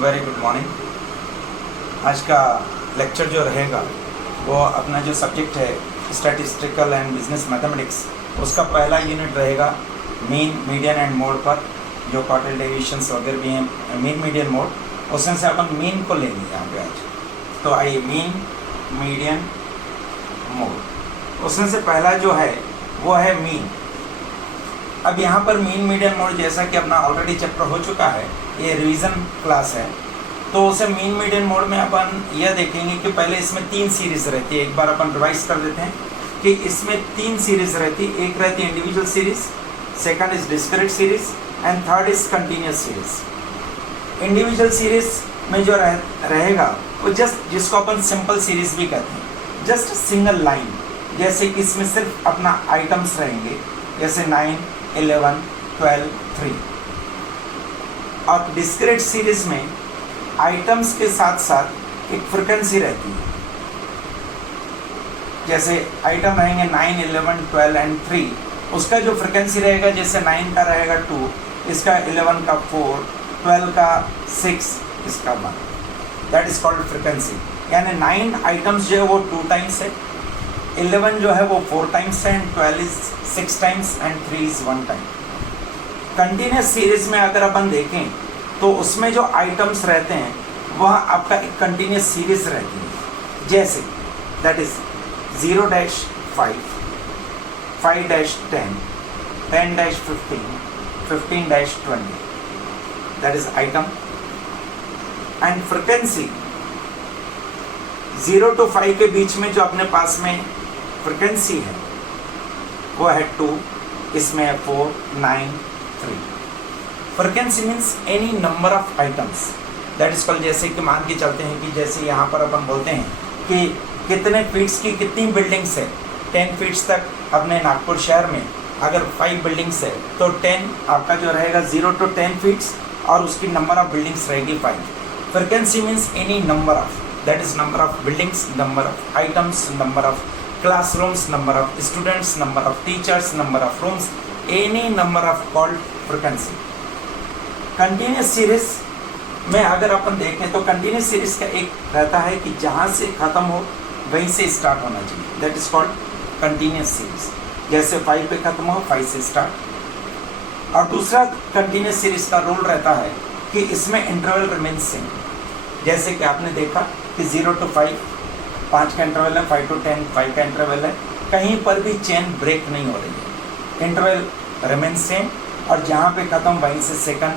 Very good morning. आज का lecture जो रहेगा वो अपना जो सब्जेक्ट है स्टैटिस्टिकल एंड बिजनेस मैथमेटिक्स, उसका पहला यूनिट रहेगा मीन, मीडियन एंड मोड पर, जो क्वार्टर डेविएशंस वगैरह भी हैं। मीन, मीडियन, मोड, उसमें से अपन मीन को लेंगे यहाँ पे आज। तो आइए, मीन, मीडियन, मोड, उसमें से पहला जो है वो है मीन। अब यहाँ पर मीन, मीडियन, मोड जैसा कि अपना ऑलरेडी चैप्टर हो चुका है, ये रिवीजन क्लास है, तो उसे मीन, मीडियन, मोड में अपन यह देखेंगे कि पहले इसमें 3 सीरीज रहती है। एक बार अपन रिवाइज कर देते हैं कि इसमें 3 सीरीज रहती है। एक रहती है individual series, second is discrete series and third is continuous series. Individual series में जो रहेगा वो जस्ट, जिसको अपन सिंपल सीरीज भी कहते हैं, जस्ट सिंगल लाइन, जैसे कि इसमें सिर्फ अपना आइटम्स रहेंगे, जैसे 9, 11, 12, 3। और डिस्क्रीट सीरीज में आइटम्स के साथ साथ एक फ्रिक्वेंसी रहती है, जैसे आइटम रहेंगे 9, 11, 12 एंड 3, उसका जो फ्रिक्वेंसी रहेगा, जैसे 9 का रहेगा 2, इसका 11 का 4, 12 का 6, इसका 1, दैट इज कॉल्ड फ्रिक्वेंसी। यानी 9 आइटम्स जो है वो 2 टाइम्स है, 11 जो है वो 4 टाइम्स है, and 12 is 6 times and 3 is 1 time. Continuous series में अगर अपन देखें तो उसमें जो आइटम्स रहते हैं वह आपका एक कंटिन्यूस सीरीज रहती है, जैसे that is 0-5, 5-10, 10-15, 15-20, that is item. And frequency 0 to 5 के बीच में जो अपने पास में फ्रिक्वेंसी है वो है 2, इसमें 4, 9, 3। Frequency means any number of items, that is called. जैसे कि मान के चलते हैं कि जैसे यहाँ पर अपन बोलते हैं कि कितने फीट्स की कितनी बिल्डिंग्स है, 10 फीट्स तक अपने नागपुर शहर में अगर 5 बिल्डिंग्स है तो 10 आपका जो रहेगा 0 to 10 फीट्स, और उसकी नंबर ऑफ बिल्डिंग्स रहेगी 5। Frequency means any number of, that is number of buildings, number of items, number of classrooms, number of students, number of teachers, number of rooms, any number of called frequency। Continuous series में अगर अपन देखें तो continuous series का एक रहता है कि जहाँ से ख़त्म हो वहीं से स्टार्ट होना चाहिए, that is called continuous series. जैसे 5 पे ख़त्म हो, 5 से स्टार्ट। और दूसरा कंटिन्यूस सीरीज का रूल रहता है कि इसमें इंटरवल रिमेन्स सेम, जैसे कि आपने देखा कि 0 to 5 5 का इंटरवल है, 5 to 10 5 का इंटरवल है, कहीं पर भी चेन ब्रेक नहीं हो रही है, इंटरवल रिमेन सेम, और जहाँ पे ख़त्म वहीं से सेकंड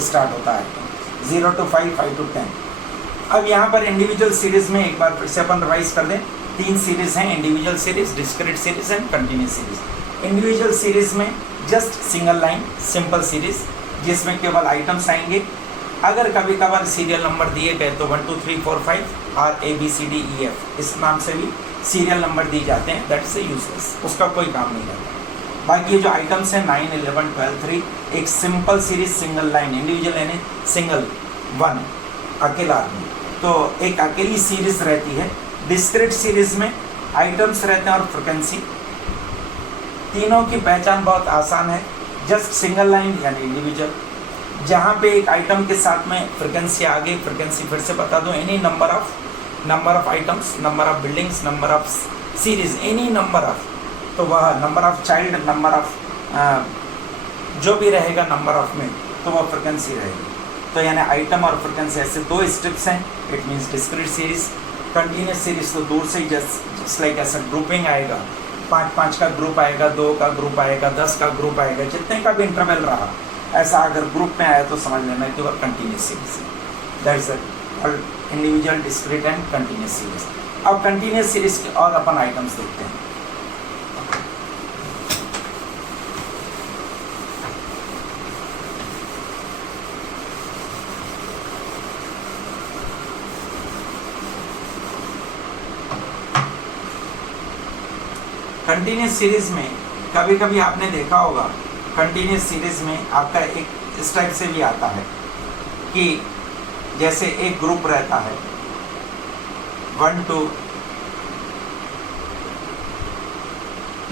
स्टार्ट होता है, 0 to 5, 5 to 10। अब यहाँ पर इंडिविजुअल सीरीज में एक बार फिर से अपन रिवाइज कर दें, 3 सीरीज हैं, individual series, discrete series and continuous series. Individual series में just single line, simple series, जिसमें केवल आइटम्स आएंगे। अगर कभी कभार सीरियल नंबर दिए गए तो 1 2 3 4 5 और ABCDEF इस नाम से भी सीरियल नंबर दिए जाते हैं, दैट इज यूजलेस, उसका कोई काम नहीं रहता। बाकी ये जो आइटम्स हैं 9, 11, 12, 3, एक simple series, single line, individual यानी सिंगल, 1 अकेला आदमी, तो एक अकेली सीरीज रहती है। डिस्क्रीट सीरीज में आइटम्स रहते हैं और फ्रिक्वेंसी, तीनों की पहचान बहुत आसान है, जस्ट सिंगल लाइन यानी इंडिविजुअल, जहाँ पे एक आइटम के साथ में फ्रिक्वेंसी आ गई, फ्रिक्वेंसी फिर से बता दो, any number of items, number of buildings, number of series, any number of, तो वह number of child, number of जो भी रहेगा नंबर ऑफ में, तो वह फ्रिक्वेंसी रहेगी। तो यानी आइटम और फ्रिक्वेंसी ऐसे 2 स्टेप्स हैं, it means discrete series. Continuous series तो दूर से ही जस्ट लाइक ऐसा ग्रुपिंग आएगा, 5-5 का ग्रुप आएगा, 2 का ग्रुप आएगा, 10 का ग्रुप आएगा, जितने का भी इंटरवल रहा, ऐसा अगर ग्रुप में आया तो समझ लेना कि वह कंटिन्यूस सीरीज है, that is individual, discrete and continuous series. अब कंटिन्यूस सीरीज के और अपन आइटम्स देखते हैं। कंटिन्यूस सीरीज में कभी कभी आपने देखा होगा, कंटिन्यूस सीरीज में आपका एक इस टाइप से भी आता है कि जैसे एक ग्रुप रहता है 1 to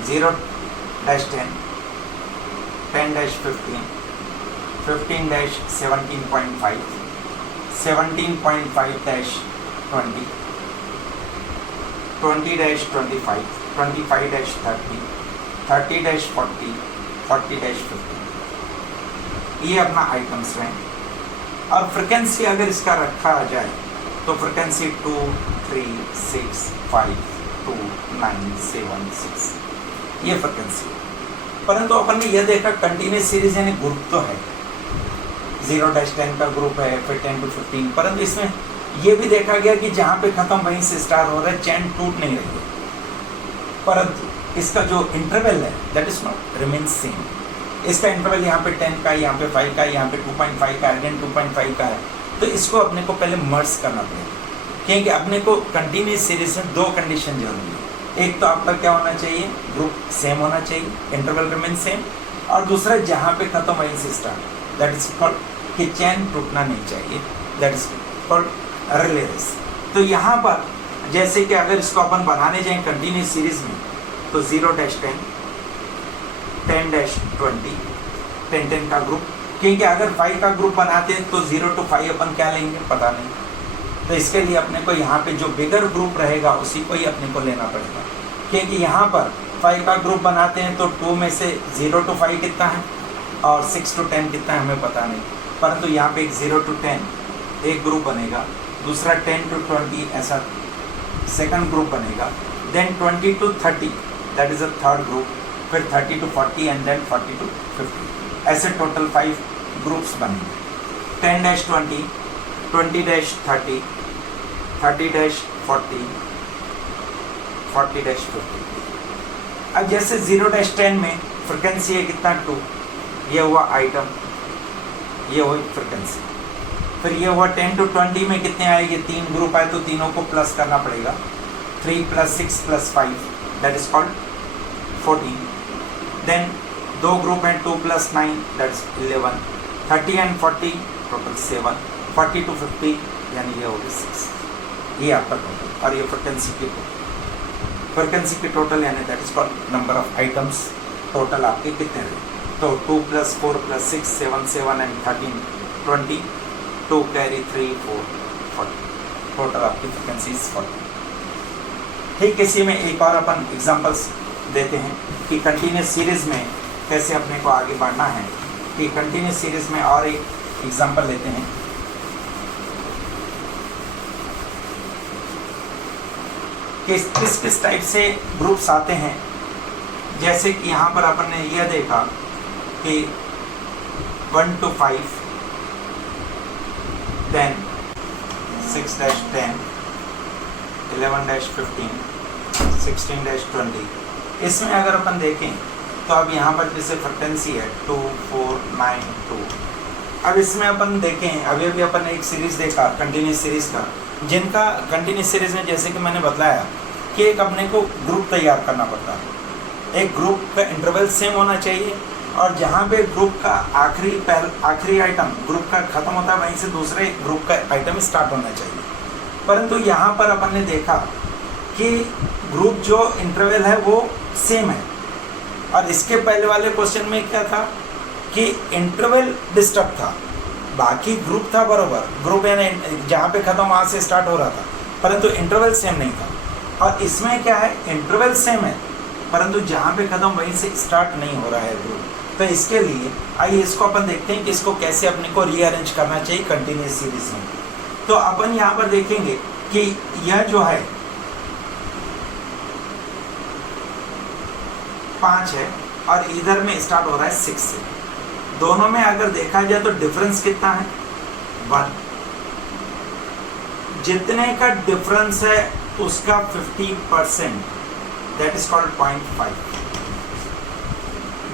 0-10, 10-15, 15-17.5, 17.5-20, 20-25, 25-30, 30-40, 40-50, ये अपना आइटम्स हैं। और फ्रिक्वेंसी अगर इसका रखा जाए तो फ्रिक्वेंसी 2, 3, 6, 5, 2, 9, 7, 6, ये फ्रिक्वेंसी। परंतु अपन ने यह देखा कंटिन्यूस सीरीज यानी ग्रुप तो है, 0-10 का ग्रुप है, फिर 10 to 15, परंतु इसमें ये भी देखा गया कि जहाँ पे खत्म वहीं से स्टार्ट हो रहा है, चैन टूट नहीं रही है, परंतु इसका जो इंटरवल है that is not remain same. इसका इंटरवल यहाँ पे 10 का, यहाँ पे 5 का, यहाँ पे 2.5 का, अगेन 2.5 का है। तो इसको अपने को पहले मर्ज करना पड़ेगा, क्योंकि अपने को कंटिन्यूस सीरीज में दो कंडीशन जरूरी है। एक तो आपका क्या होना चाहिए, ग्रुप सेम होना चाहिए, इंटरवल रिमेन सेम, और दूसरा जहाँ पे खत्म वहीं से स्टार्ट, दैट इज कॉल्ड कि चैन टूटना नहीं चाहिए, that is called relay race. तो यहाँ पर जैसे कि अगर इसको अपन बनाने जाएं कंटिन्यूस सीरीज में तो 0-10, 10-20, 10-10 का ग्रुप, क्योंकि अगर 5 का ग्रुप बनाते हैं तो 0 to 5 अपन क्या लेंगे पता नहीं। तो इसके लिए अपने को यहाँ पे जो बिगर ग्रुप रहेगा उसी को ही अपने को लेना पड़ेगा, क्योंकि यहाँ पर 5 का ग्रुप बनाते हैं तो 2 में से 0 to 5 कितना है और 6 to 10 कितना है हमें पता नहीं, परंतु यहाँ पे एक 0 to 10 एक ग्रुप बनेगा, दूसरा 10 to 20 ऐसा सेकंड ग्रुप बनेगा, then 20 to 30 that is a third group, फिर 30 to 40 एंड देन 40 to 50, ऐसे टोटल 5 ग्रुप्स बनेंगे। 10-20, 20-30, 30-40, 40-50। अब जैसे 0-10 में फ्रिक्वेंसी है कितना 2, ये हुआ आइटम, ये हुई फ्रिक्वेंसी। फिर ये हुआ 10 to 20 में कितने आएंगे, 3 ग्रुप आए तो तीनों को प्लस करना पड़ेगा, 3 + 6 + 5 that is called 14। Then 2 group हैं 2 + 9 that is 11, 30 and 40 total 7, 40 to 50 यानी ये होगी 6, ये आपका टोटल। और ये फ्रिक्वेंसी की टोटल यानी that is called number of items, total आपके कितने रहे। तो 2 + 4 + 6 7 7 and 13 20, 2 carry 3 4 40, टोटल आपकी फ्रिक्वेंसी 40। ठीक इसी में एक और अपन एग्जांपल्स देते हैं कि कंटिन्यूस सीरीज में कैसे अपने को आगे बढ़ना है। कि कंटिन्यूस सीरीज में और एक एग्जांपल लेते हैं कि किस टाइप से ग्रुप्स आते हैं। जैसे कि यहाँ पर अपन ने यह देखा कि 1 to 5, then 6-10, 11-15, 16-20। इसमें अगर अपन देखें तो अब यहाँ पर जैसे फ्रिक्वेंसी है 2 4 9 2। अब इसमें अपन देखें, अभी अभी अपन ने एक सीरीज देखा कंटिन्यूस सीरीज का, जिनका कंटिन्यूस सीरीज में जैसे कि मैंने बताया कि एक अपने को ग्रुप तैयार करना पड़ता है, एक ग्रुप का इंटरवल सेम होना चाहिए, और जहाँ पे ग्रुप का आखिरी आइटम ग्रुप का खत्म होता है वहीं से दूसरे ग्रुप का आइटम स्टार्ट होना चाहिए। परंतु यहाँ पर अपन ने देखा कि ग्रुप जो इंटरवल है वो सेम है, और इसके पहले वाले क्वेश्चन में क्या था कि इंटरवल डिस्टर्ब था, बाकी ग्रुप था बरोबर, ग्रुप यानी जहाँ पे खत्म वहाँ से स्टार्ट हो रहा था, परंतु इंटरवल सेम नहीं था। और इसमें क्या है, इंटरवल सेम है परंतु जहाँ पे खत्म वहीं से स्टार्ट नहीं हो रहा है ग्रुप। तो इसके लिए आइए इसको अपन देखते हैं कि इसको कैसे अपने को रीअरेंज करना चाहिए कंटिन्यूस सीरीज में। तो अपन यहाँ पर देखेंगे कि यह जो है 5 है और इधर में स्टार्ट हो रहा है 6 से। दोनों में अगर देखा जाए तो डिफरेंस कितना है 1। जितने का डिफरेंस है उसका 50%, दैट इज कॉल्ड 0.5।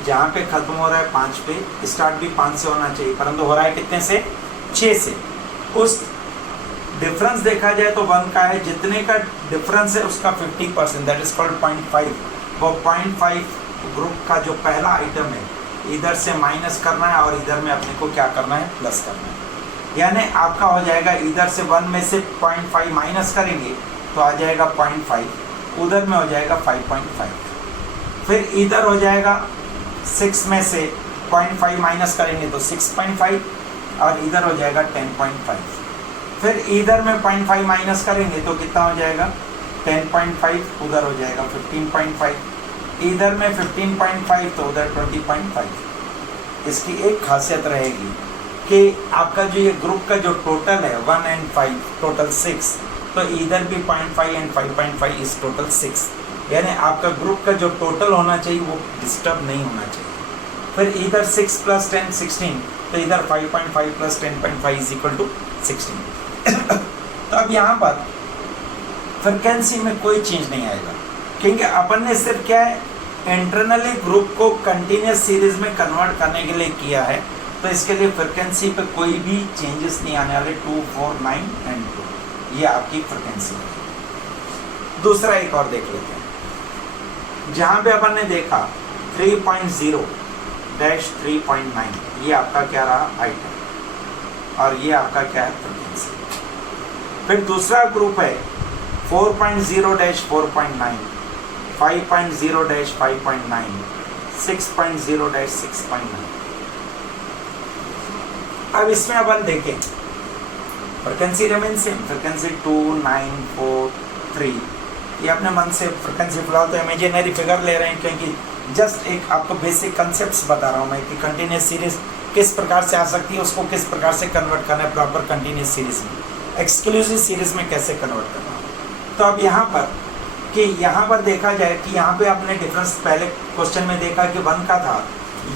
जहाँ पे खत्म हो रहा है 5 पे, स्टार्ट भी 5 से होना चाहिए, परंतु हो रहा है कितने से 6 से। उस डिफरेंस देखा जाए तो 1 का है, जितने का डिफरेंस है उसका 50%, दैट इज कॉल्ड 0.5। वो 0.5 ग्रुप का जो पहला आइटम है इधर से माइनस करना है और इधर में अपने को क्या करना है, प्लस करना है। यानी आपका हो जाएगा इधर से 1 में से 0.5 माइनस करेंगे तो आ जाएगा 0.5, उधर में हो जाएगा 5.5। फिर इधर हो जाएगा 6 में से 0.5 माइनस करेंगे तो 6.5 और इधर हो जाएगा 10.5। फिर इधर में 0.5 माइनस करेंगे तो कितना हो जाएगा 10.5, उधर हो जाएगा 15.5, इधर में 15.5 तो उधर 20.5। इसकी एक खासियत रहेगी कि आपका जो ये ग्रुप का जो टोटल है 1 and 5 टोटल 6, तो इधर भी 0.5 and 5.5 इज टोटल 6, यानी आपका ग्रुप का जो टोटल होना चाहिए वो डिस्टर्ब नहीं होना चाहिए। फिर इधर 6 + 10 16, तो इधर 5.5 + 10.5 इज इक्वल टू 16। तो अब यहाँ पर फ्रीक्वेंसी में कोई चेंज नहीं आएगा, क्योंकि अपन ने सिर्फ क्या है इंटरनली ग्रुप को कंटिन्यूस सीरीज में कन्वर्ट करने के लिए किया है, तो इसके लिए फ्रीक्वेंसी पे कोई भी चेंजेस नहीं आने वाले। 2, 4, 9 and 2 ये आपकी फ्रीक्वेंसी है। दूसरा एक और देख लेते हैं, जहाँ पे अपन ने देखा 3.0-3.9 ये आपका क्या रहा आइटम, और ये आपका क्या है फ्रीक्वेंसी। फिर दूसरा ग्रुप है 4.0-4.9, 5.0-5.9, 6.0-6.9। अब इसमें अपन देखें फ्रीक्वेंसी रिमेन सेम, फ्रीक्वेंसी 2, 9, 4, 3, ये अपने मन से फ्रीक्वेंसी फिलहाल तो इमेजिनरी फिगर ले रहे हैं, क्योंकि जस्ट एक आपको बेसिक कंसेप्ट्स बता रहा हूँ मैं कि कंटिन्यूस सीरीज किस प्रकार से आ सकती है, उसको किस प्रकार से कन्वर्ट करना है प्रॉपर कंटिन्यूस सीरीज में, एक्सक्लूसिव सीरीज में कैसे कन्वर्ट करना है। तो अब यहाँ पर कि यहाँ पर देखा जाए कि यहाँ पे आपने डिफरेंस पहले क्वेश्चन में देखा कि 1 का था,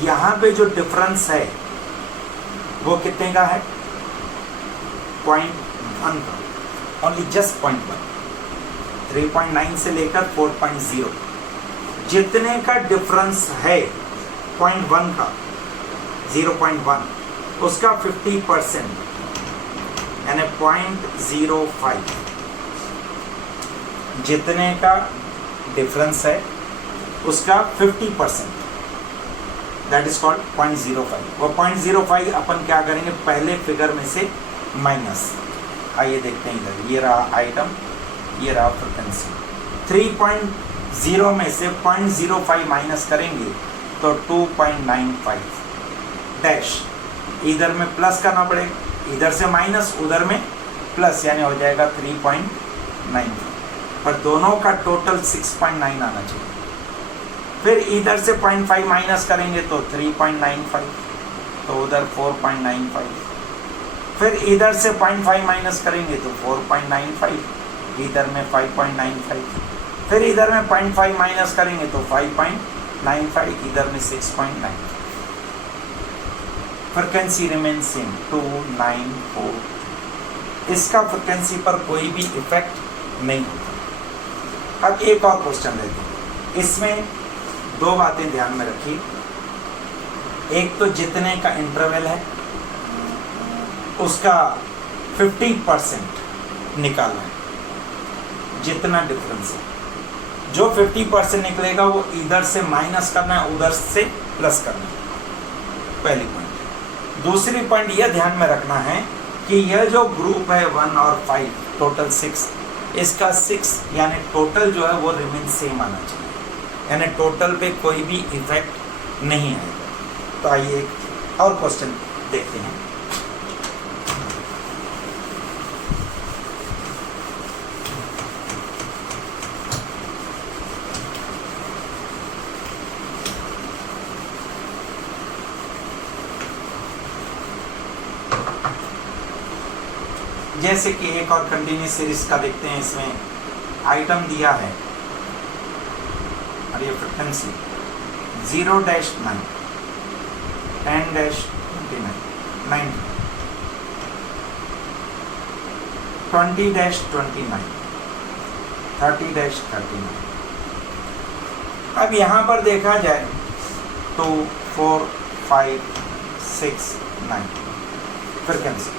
यहाँ पे जो डिफरेंस है वो कितने का है 0.1 का, ओनली जस्ट 0.1। 3.9 से लेकर 4.0 जितने का डिफरेंस है 0.1 का 0.1 उसका 50% यानी 0.05 जितने का डिफरेंस है उसका 50%, दैट इज कॉल्ड 0.05। वो 0.05 अपन क्या करेंगे पहले फिगर में से माइनस। आइए देखते हैं इधर, ये रहा आइटम, ये रहा फ्रीक्वेंसी। 3.0 में से 0.05 माइनस करेंगे तो 2.95 डैश, इधर में प्लस करना पड़ेगा, इधर से माइनस उधर में प्लस, यानी हो जाएगा 3.95, पर दोनों का टोटल 6.9 आना चाहिए। फिर इधर से 0.5 माइनस करेंगे तो 3.95, तो उधर 4.95, फिर इधर से 0.5 माइनस करेंगे तो 4.95, इधर में 5.95, फिर इधर में 0.5 माइनस करेंगे तो 5.95, इधर में 6.9। Frequency remain same 294। इसका फ्रीक्वेंसी पर कोई भी इफेक्ट नहीं होता। अब एक और क्वेश्चन लेते हैं, इसमें दो बातें ध्यान में रखिए। एक तो जितने का इंटरवल है उसका 50% निकालना है, जितना डिफरेंस है जो 50% निकलेगा वो इधर से माइनस करना है, उधर से प्लस करना है, पहली पॉइंट। दूसरी पॉइंट यह ध्यान में रखना है कि यह जो ग्रुप है 1 और 5 टोटल 6, इसका 6 यानी टोटल जो है वो रिमेन सेम आना चाहिए, यानी टोटल पे कोई भी इफेक्ट नहीं आएगा। तो आइए एक और क्वेश्चन देखते हैं। जैसे कि एक और कंटिन्यूस सीरीज का देखते हैं, इसमें आइटम दिया है और ये फ्रीक्वेंसी 0-9, 10-29, 90, 20-29, 30-39। अब यहाँ पर देखा जाए 2, 4, 5, 6, 9 फ्रीक्वेंसी।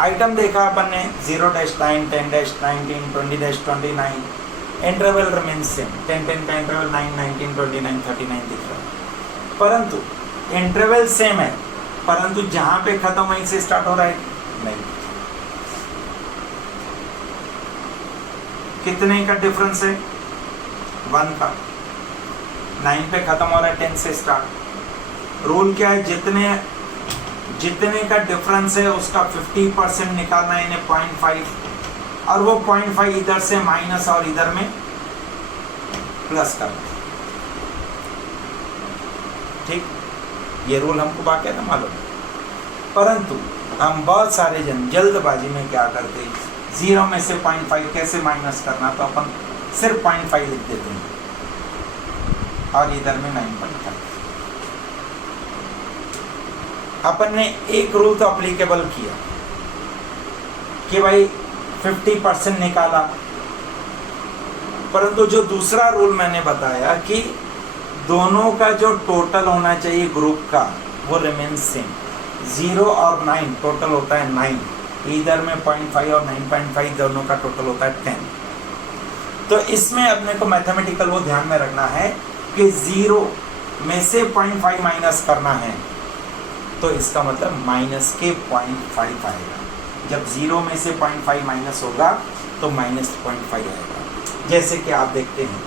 आइटम देखा अपन ने 0-9, 10-19, 20-29, इंटरवल रिमेन सेम, 10 का इंटरवल 9, 19, 29, 39 दिख रहा है, परंतु इंटरवल सेम है, परंतु जहां पे खत्म वहीं से स्टार्ट हो रहा है नहीं। कितने का डिफरेंस है 1 का, 9 पे खत्म हो रहा है, 10 से स्टार्ट। रूल क्या है, जितने जितने का डिफरेंस है उसका 50% निकालना है, यानी 0.5, और वो 0.5 इधर से माइनस और इधर में प्लस करना। ठीक, ये रूल हमको बाकी ना मालूम, परंतु हम बहुत सारे जन जल्दबाजी में क्या करते, 0 में से 0.5 कैसे माइनस करना, तो अपन सिर्फ 0.5 लिख देते हैं और इधर में 9.5। अपन ने एक रूल तो अप्लीकेबल किया कि भाई 50% निकाला, परंतु जो दूसरा रूल मैंने बताया कि दोनों का जो टोटल होना चाहिए ग्रुप का वो रिमेन सेम। 0 और 9 टोटल होता है 9, इधर में 0.5 और 9.5 दोनों का टोटल होता है 10। तो इसमें अपने को मैथमेटिकल वो ध्यान में रखना है कि 0 में से 0.5 माइनस करना है, तो इसका मतलब माइनस के 0.5 आएगा। जब 0 में से 0.5 माइनस होगा तो माइनस 0.5 आएगा। जैसे कि आप देखते हैं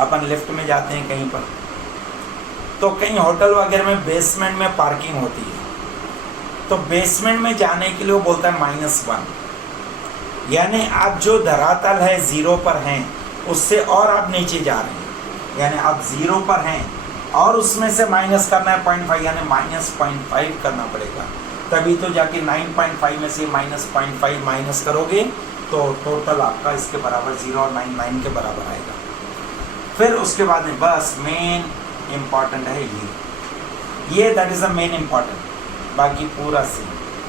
अपन लिफ्ट में जाते हैं कहीं पर, तो कहीं होटल वगैरह में बेसमेंट में पार्किंग होती है, तो बेसमेंट में जाने के लिए वो बोलता है -1, यानी आप जो धरातल है 0 पर हैं उससे और आप नीचे जा रहे हैं, यानी आप 0 पर हैं और उसमें से माइनस करना है 0.5, यानी -0.5 करना पड़ेगा, तभी तो जाके 9.5 में से -0.5 माइनस करोगे तो टोटल आपका इसके बराबर 0 और 9 के बराबर आएगा। फिर उसके बाद में बस मेन इम्पॉर्टेंट है ये that is the main important, बाकी पूरा सेम।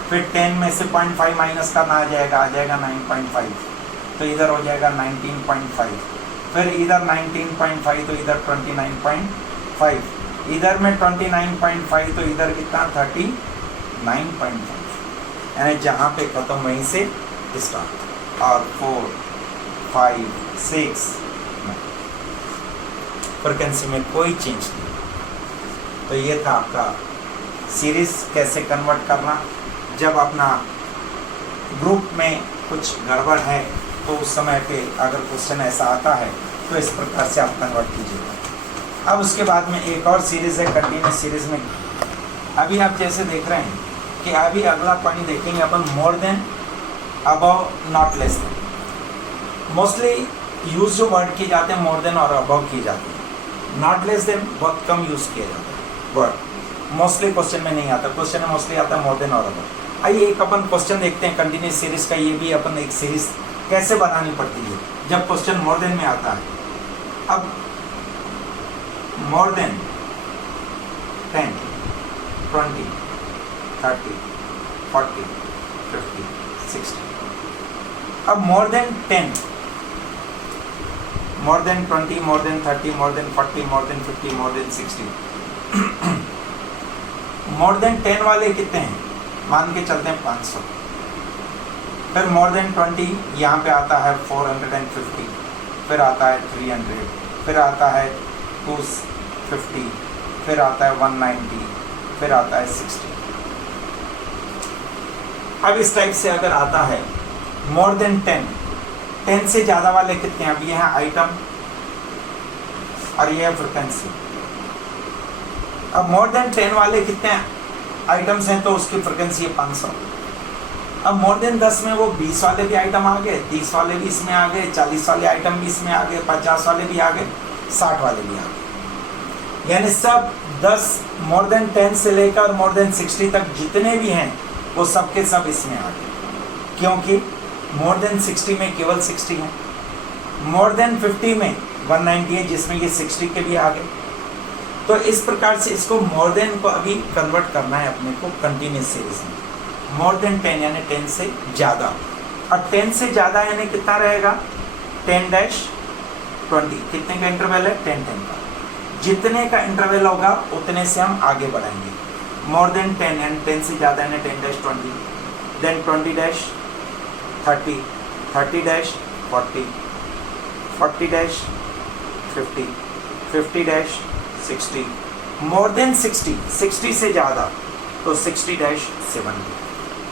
फिर 10 में से 0.5 माइनस करना आ जाएगा 9.5, तो इधर हो जाएगा 19.5, फिर इधर 19.5 तो इधर 29.5, इधर में 29.5 तो इधर कितना 39.5, यानी जहाँ पे खत्म वहीं से स्टार्ट, और 4, 5, 6 फ्रीक्वेंसी में कोई चेंज नहीं। तो ये था आपका सीरीज कैसे कन्वर्ट करना। जब अपना ग्रुप में कुछ गड़बड़ है तो उस समय पे अगर क्वेश्चन ऐसा आता है तो इस प्रकार से आप कन्वर्ट कीजिएगा। अब उसके बाद में एक और सीरीज़ है कंटिन्यूस सीरीज़ में। अभी आप जैसे देख रहे हैं कि अभी अगला पॉइंट देखेंगे अपन, more than, above, not less than. Mostly use जो वर्ड किए जाते हैं मोर देन और अबव किए जाते हैं, नॉट लेस देन बहुत कम यूज़ किया जाता है वर्ड, मोस्टली क्वेश्चन में नहीं आता, क्वेश्चन में मोस्टली आता है मोर देन और अबव। आइए एक अपन क्वेश्चन देखते हैं कंटिन्यूस सीरीज़ का, ये भी अपन एक सीरीज़ कैसे बनानी पड़ती है जब क्वेश्चन मोर देन में आता है। अब मोर देन 10, 20, 30, 40, 50, 60। अब more than 10, more than 20, more than 30, more than 40, more than 50, more than 60। More than 10 वाले कितने हैं, मान के चलते हैं 500। फिर मोर देन 20 यहाँ पे आता है 450, फिर आता है 300, फिर आता है 250, फिर आता है 190, फिर आता है 60। अब इस टाइप से अगर आता है मोर देन 10 से ज़्यादा वाले कितने हैं, अब ये है आइटम और ये है फ्रीक्वेंसी। अब मोर देन 10 वाले कितने आइटम्स हैं तो उसकी फ्रीक्वेंसी है 500। अब मोर देन 10 में वो 20 वाले भी आइटम आ गए, 30 वाले भी इसमें आ गए, 40 वाले आइटम भी इसमें आ गए, 50 वाले भी आ गए, 60 वाले भी आ गए, यानी सब 10 मोर देन 10 से लेकर मोर देन 60 तक जितने भी हैं वो सब के सब इसमें आ गए, क्योंकि मोर देन 60 में केवल 60 है, मोर देन 50 में 190 है जिसमें ये 60 के भी आ गए। तो इस प्रकार से इसको मोर देन को अभी कन्वर्ट करना है अपने को कंटिन्यूस सीरीज में। मोर देन 10 यानी 10 से ज़्यादा, और 10 से ज़्यादा यानी कितना रहेगा 10-20, कितने का इंटरवल है 10-10 का, जितने का इंटरवल होगा उतने से हम आगे बढ़ाएंगे। मोर देन 10 यानी 10 से ज़्यादा यानी 10-20, देन 20-30, 30-40, 40-50, 50-60, मोर देन 60 से ज़्यादा तो 60-70।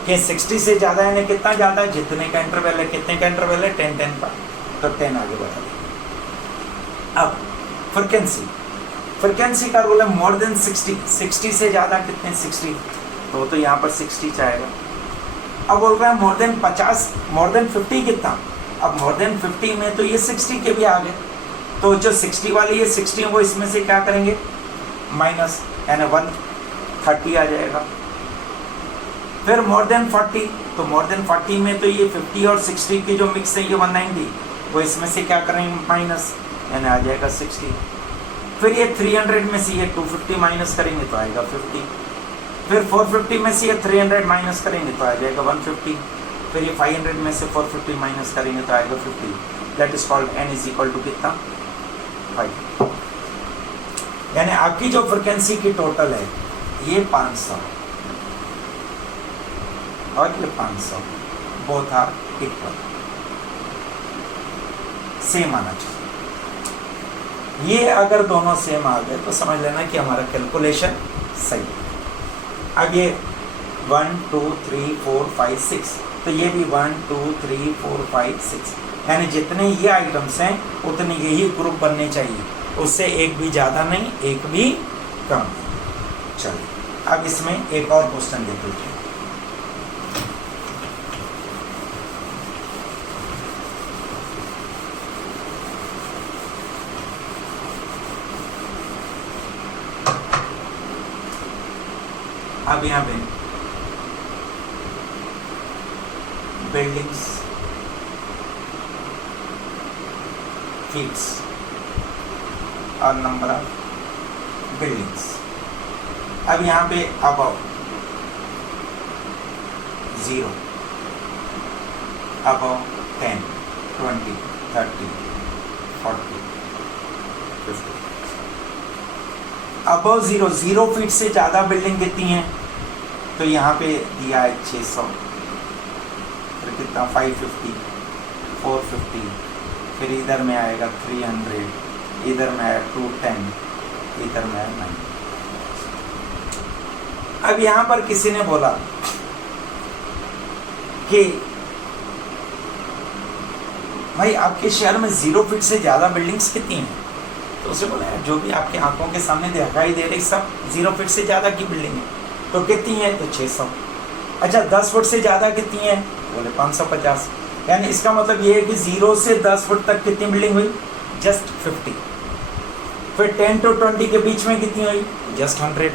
कि 60 से ज़्यादा यानी कितना ज़्यादा है, जितने का इंटरवल है, कितने का इंटरवल है 10-10 का, तो 10 आगे बढ़ा देंगे। अब फ्रीक्वेंसी का रूल है मोर देन 60 से ज़्यादा कितने 60, तो यहाँ पर 60 चाहेगा। अब बोल रहा है मोर देन 50, मोर देन 50 कितना, अब मोर देन 50 में तो ये 60 के भी आ गए, तो जो 60 वाली ये 60 वो इसमें से क्या करेंगे माइनस, यानी 130 आ जाएगा। फिर मोर देन 40, तो मोर देन 40 में तो ये 50 और 60 की जो मिक्स है ये 190, वो इसमें से क्या करेंगे माइनस, यानी आ जाएगा 60। फिर ये 300 में से ये 250 माइनस करेंगे तो आएगा 50। फिर 450 में से ये 300 माइनस करेंगे तो आ जाएगा 150। फिर ये 500 में से 450 माइनस करेंगे तो आएगा 50। That is called n is equal to कितना 5। यानी आपकी जो फ्रिक्वेंसी की टोटल है ये 500 और ये 500, बोथ आर इक्वल, सेम आना चाहिए। ये अगर दोनों सेम आ गए तो समझ लेना कि हमारा कैलकुलेशन सही है। अब ये 1 2 3 4 5 6, तो ये भी 1 2 3 4 5 6, यानी जितने ये आइटम्स हैं उतने यही ग्रुप बनने चाहिए, उससे एक भी ज़्यादा नहीं एक भी कम। चलिए अब इसमें एक और क्वेश्चन देख लीजिए। अब यहाँ पे बिल्डिंग्स फीट्स और नंबर ऑफ बिल्डिंग्स। अब यहाँ पे अबव 0, अबव 10 20 30 40 50। अबव 0 फीट से ज़्यादा बिल्डिंग कितनी है, तो यहाँ पे दिया है 600, फिर कितना 550 450, फिर इधर में आएगा 300, इधर में आएगा 210, इधर में आएगा 90। अब यहाँ पर किसी ने बोला कि भाई आपके शहर में 0 फीट से ज़्यादा बिल्डिंग्स कितनी हैं, तो उसे बोला जो भी आपकी आंखों के सामने दिखाई दे रही सब 0 फीट से ज़्यादा की बिल्डिंग है, तो कितनी है, तो 600। अच्छा 10 फुट से ज़्यादा कितनी है, बोले 550। यानी इसका मतलब ये है कि 0 से 10 फुट तक कितनी बिल्डिंग हुई, जस्ट 50। फिर 10 to 20 के बीच में कितनी हुई, जस्ट 100।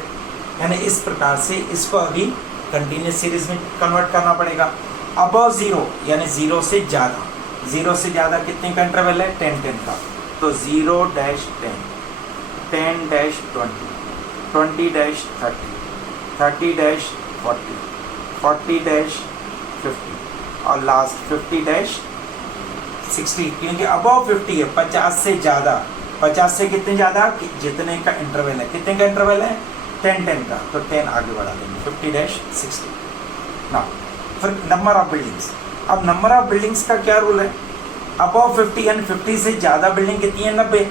यानी इस प्रकार से इसको अभी कंटिन्यूस सीरीज में कन्वर्ट करना पड़ेगा। अबव 0 यानी 0 से ज़्यादा, 0 से ज़्यादा कितने का इंटरवल है, 10 का, तो 0-10 10-20 20-30 30-40 40-50 और लास्ट 50-60, क्योंकि अबव 50 है, 50 से ज़्यादा, 50 से कितने ज़्यादा, जितने का इंटरवल है, कितने का इंटरवल है, 10 का, तो 10 आगे बढ़ा देंगे 50-60। ना फिर नंबर ऑफ बिल्डिंग्स। अब नंबर ऑफ बिल्डिंग्स का क्या रूल है, अबव 50 यानी 50 से ज़्यादा बिल्डिंग कितनी है, 90।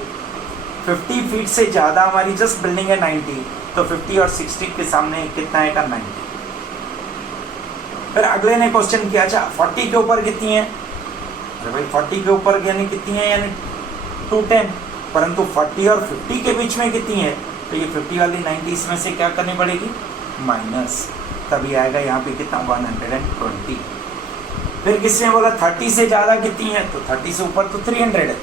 50 फीट से ज़्यादा हमारी जस्ट बिल्डिंग है 90, तो 50 और 60 के सामने कितना है का 90। फिर अगले ने क्वेश्चन किया, अच्छा 40 के ऊपर कितनी है, अरे भाई 40 के ऊपर यानी कितनी है, यानी 210, परंतु 40 और 50 के बीच में कितनी है, तो ये 50 वाली 90 इसमें से क्या करनी पड़ेगी, माइनस, तभी आएगा यहाँ पे कितना 120। फिर किसी ने बोला 30 से ज़्यादा कितनी है, तो 30 से ऊपर तो 300 है,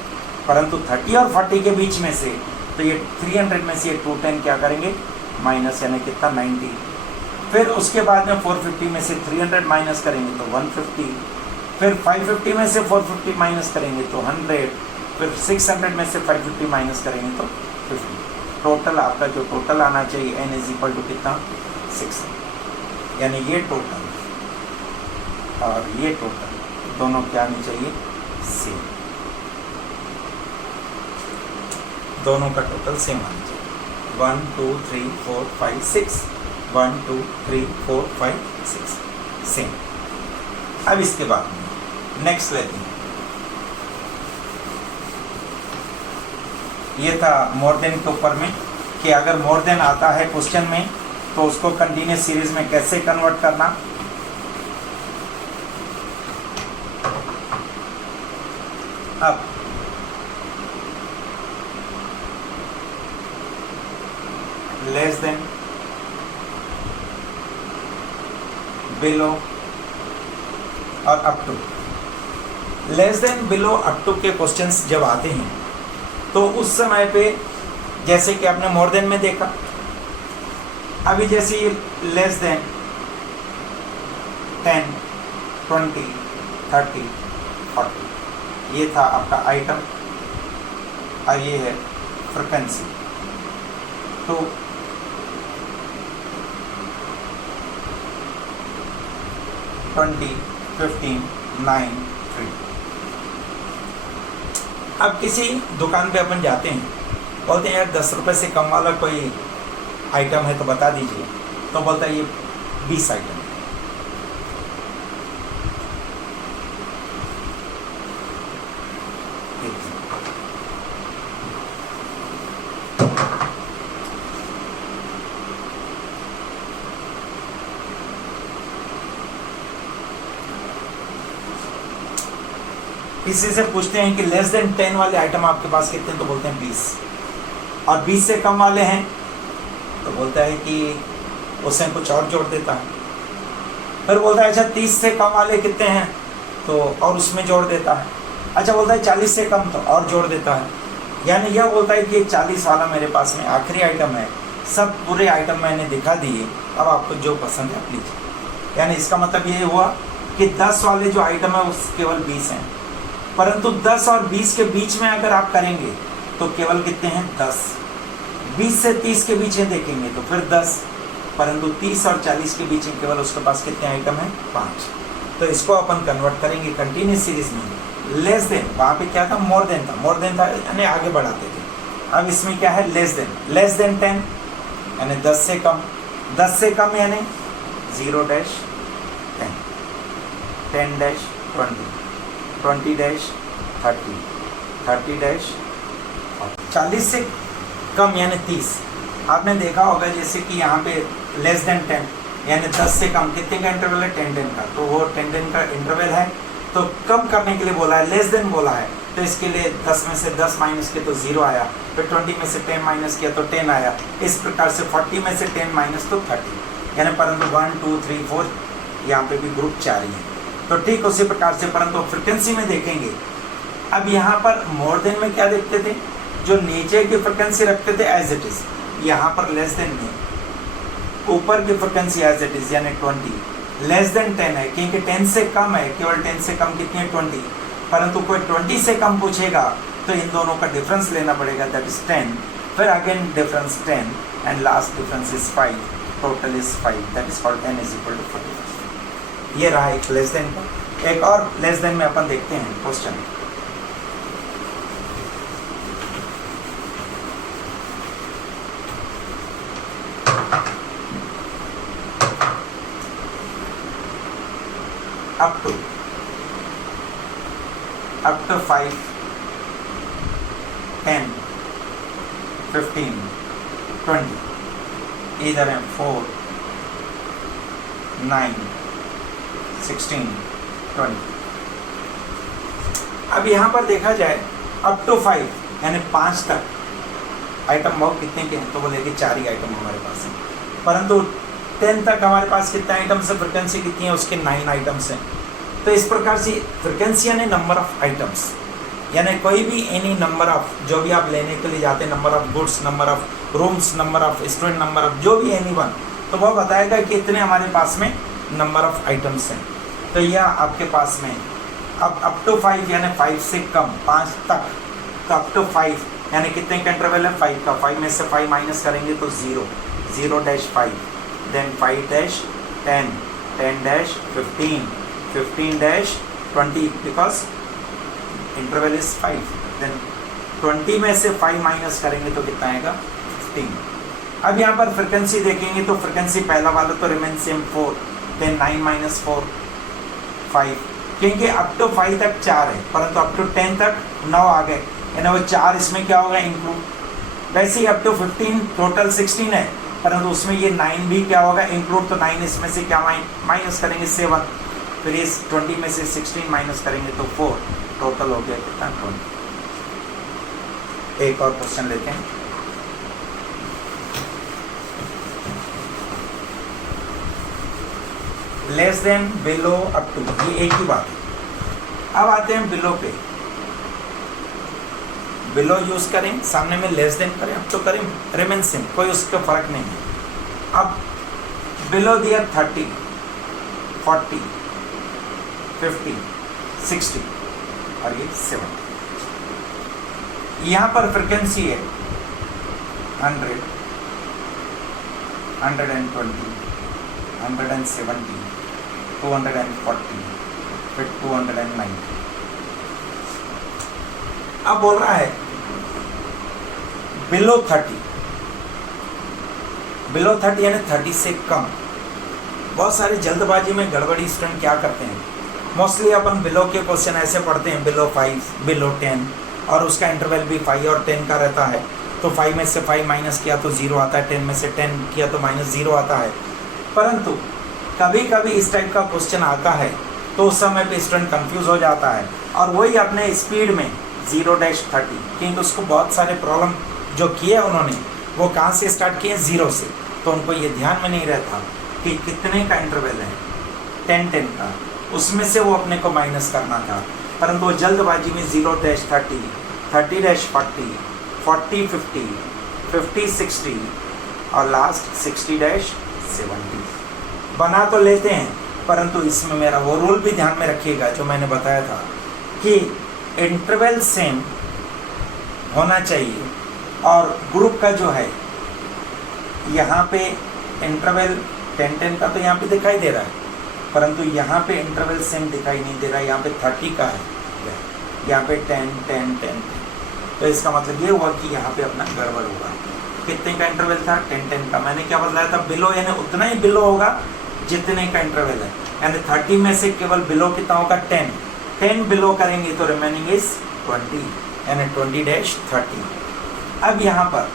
परंतु 30 और 40 के बीच में से, तो ये 300 में से ये 210 क्या करेंगे, माइनस, यानी कितना 90। फिर उसके बाद में 450 में से 300 माइनस करेंगे तो 150। फिर 550 में से 450 माइनस करेंगे तो 100। फिर 600 में से 550 माइनस करेंगे तो 50। टोटल आपका जो टोटल आना चाहिए n इज इक्वल टू कितना, 600। यानी ये टोटल और ये टोटल दोनों क्या आनी चाहिए, सेम, दोनों का टोटल सेम आना चाहिए। 1 2 3 4 5 6 1 2 3 4 5 6 सेम। अब इसके बाद नेक्स्ट लेते हैं, ये था मोर देन के ऊपर में कि अगर मोर देन आता है क्वेश्चन में तो उसको कंटिन्यूस सीरीज में कैसे कन्वर्ट करना। अब लेस देन बिलो और up to. Less than, below, up to के क्वेश्चंस जब आते हैं तो उस समय पे जैसे कि आपने मोर देन में देखा, अभी जैसे लेस देन 10, 20, 30, 40, ये था आपका आइटम और ये है फ्रिक्वेंसी। तो 20, 15, 9, 3। अब किसी दुकान पे अपन जाते हैं, बोलते हैं यार 10 रुपये से कम वाला कोई आइटम है तो बता दीजिए, तो बोलता है ये 20 आइटम। किसी से पूछते हैं कि लेस देन 10 वाले आइटम आपके पास कितने हैं, तो बोलते हैं 20। और 20 से कम वाले हैं तो बोलता है कि उसमें कुछ और जोड़ देता है। फिर बोलता है अच्छा 30 से कम वाले कितने हैं, तो और उसमें जोड़ देता है। अच्छा बोलता है 40 से कम, तो और जोड़ देता है। यानी यह बोलता है कि 40 वाला मेरे पास में आखिरी आइटम है, सब पूरे आइटम मैंने दिखा दिए, अब आपको जो पसंद है आप लीजिए। यानी इसका मतलब ये हुआ कि 10 वाले जो आइटम है वो केवल 20 हैं, परंतु 10 और 20 के बीच में अगर आप करेंगे तो केवल कितने हैं, 10। 20 से 30 के बीच में देखेंगे तो फिर 10, परंतु 30 और 40 के बीच में केवल उसके पास कितने आइटम हैं, 5। तो इसको अपन कन्वर्ट करेंगे कंटिन्यूस सीरीज में। लेस देन, वहाँ पे क्या था, मोर देन था यानी आगे बढ़ाते थे। अब इसमें क्या है, लेस देन 10 यानी 10 से कम, 10 से कम यानी 0 डैश 10, 10 डैश 20, 20 डैश 30, 30 डैश 40 से कम यानी 30। आपने देखा होगा जैसे कि यहाँ पे लेस देन 10 यानी 10 से कम, कितने का इंटरवल है, 10 10 का, तो वो 10 10 का इंटरवल है। तो कम करने के लिए बोला है, लेस देन बोला है, तो इसके लिए 10 में से 10 माइनस किया तो 0 आया, फिर 20 में से 10 माइनस किया तो 10 आया। इस प्रकार से 40 में से 10 माइनस तो 30, यानी परंतु 1 2 3 4 यहाँ पे भी ग्रुप 4 ही है। तो ठीक उसी प्रकार से परंतु फ्रिक्वेंसी में देखेंगे। अब यहाँ पर मोर देन में क्या देखते थे, जो नीचे की फ्रिक्वेंसी रखते थे एज इट इज, यहाँ पर लेस देन में ऊपर की फ्रिक्वेंसी एज इट इज यानी 20। लेस देन 10 है क्योंकि 10 से कम है, केवल 10 से कम कितनी है, 20। परंतु कोई 20 से कम पूछेगा तो इन दोनों का डिफरेंस लेना पड़ेगा, दैट इज 10। फिर again difference 10 and last difference is 5, total is 5, that is called n is equal to 45। ये रहा एक लेस देन का। एक और लेस देन में अपन देखते हैं क्वेश्चन। up to 5, 10, 15, 20, इधर है 4, 9, 16, 20। अब यहाँ पर देखा जाए अप टू 5 यानी 5 तक आइटम बहुत कितने के हैं, तो बोले कि 4 ही आइटम हमारे पास हैं। परंतु 10 तक हमारे पास कितने आइटम्स है, फ्रिक्वेंसी कितनी है, उसके 9 आइटम्स हैं। तो इस प्रकार से फ्रिक्वेंसी यानी नंबर ऑफ आइटम्स, यानी कोई भी एनी नंबर ऑफ, जो भी आप लेने के लिए जाते हैं, number of goods, number of rooms, number of student, number of जो भी एनी वन, तो वह बताएगा कि इतने हमारे पास में नंबर ऑफ आइटम्स हैं। तो यह आपके पास में अब अप टू 5 यानी 5 से कम, 5 तक, तो अप टू 5 यानी कितने का इंटरवल है, 5 का। 5 में से 5 माइनस करेंगे तो 0, 0 dash 5, then 5 dash 10, 10 dash 15, 15 dash 20 because interval is 5, then 20 में से 5 माइनस करेंगे तो कितना आएगा, 15। अब यहाँ पर फ्रिक्वेंसी देखेंगे तो फ्रिक्वेंसी पहला वाला तो रिमेन सेम 4, then 9 माइनस 4 5, क्योंकि अप टू 5 तक 4 है, परंतु अप टू 10 तक 9 आ गए, यानी वो 4 इसमें क्या होगा, इंक्लूड। वैसे ही अप टू 15 टोटल 16 है, परंतु उसमें ये 9 भी क्या होगा, इंक्लूड। तो 9 इसमें से क्या माइनस करेंगे, 7, फिर इस 20 में से 16 माइनस करेंगे तो 4, टोटल हो गया कितना, 20। एक और क्वेश्चन लेते हैं। Less than, below, up to, ये एक ही बात है। अब आते हैं बिलो पे। बिलो यूज करें, सामने में लेस देन करें, अब तो करें, रिमेन सेम, कोई उसका फर्क नहीं है। अब बिलो दिया 30, 40, 50, 60 और ये 70। यहाँ पर फ्रिक्वेंसी है 100, 120, 170, 240, फिर 290। अब बोल रहा है बिलो 30, बिलो 30 यानी 30 से कम। बहुत सारी जल्दबाजी में गड़बड़ी स्टूडेंट क्या करते हैं, मोस्टली अपन बिलो के क्वेश्चन ऐसे पढ़ते हैं, बिलो 5, बिलो 10, और उसका इंटरवल भी 5 और 10 का रहता है। तो 5 में से 5 माइनस किया तो 0 आता है, 10 में से 10 किया तो -0 आता है। परंतु कभी कभी इस टाइप का क्वेश्चन आता है तो उस समय पे स्टूडेंट कंफ्यूज हो जाता है, और वही अपने स्पीड में 0-30, क्योंकि उसको बहुत सारे प्रॉब्लम जो किए उन्होंने वो कहाँ से स्टार्ट किए, 0 से। तो उनको ये ध्यान में नहीं रहता कि कितने का इंटरवल है, 10-10 का, उसमें से वो अपने को माइनस करना था। परंतु वो जल्दबाजी में 0-30, 30-40, 40-50, 50-60 और लास्ट 60-70 बना तो लेते हैं। परंतु इसमें मेरा वो रूल भी ध्यान में रखिएगा जो मैंने बताया था कि इंटरवल सेम होना चाहिए, और ग्रुप का जो है यहाँ पे इंटरवल 10-10 का तो यहाँ पे दिखाई दे रहा है, परंतु यहाँ पे इंटरवल सेम दिखाई नहीं दे रहा है, यहाँ पे 30 का है, यहाँ पे 10-10-10। तो इसका मतलब ये हुआ कि यहाँ पे अपना गड़बड़ होगा। कितने का इंटरवल था, 10-10 का। मैंने क्या बदलाया था, बिलो, यानी उतना ही बिलो होगा जितने का इंटरवल है, यानी 30 में से केवल बिलो कितना होगा, 10 बिलो करेंगे तो रिमेनिंग इज 20, यानी 20-30। अब यहाँ पर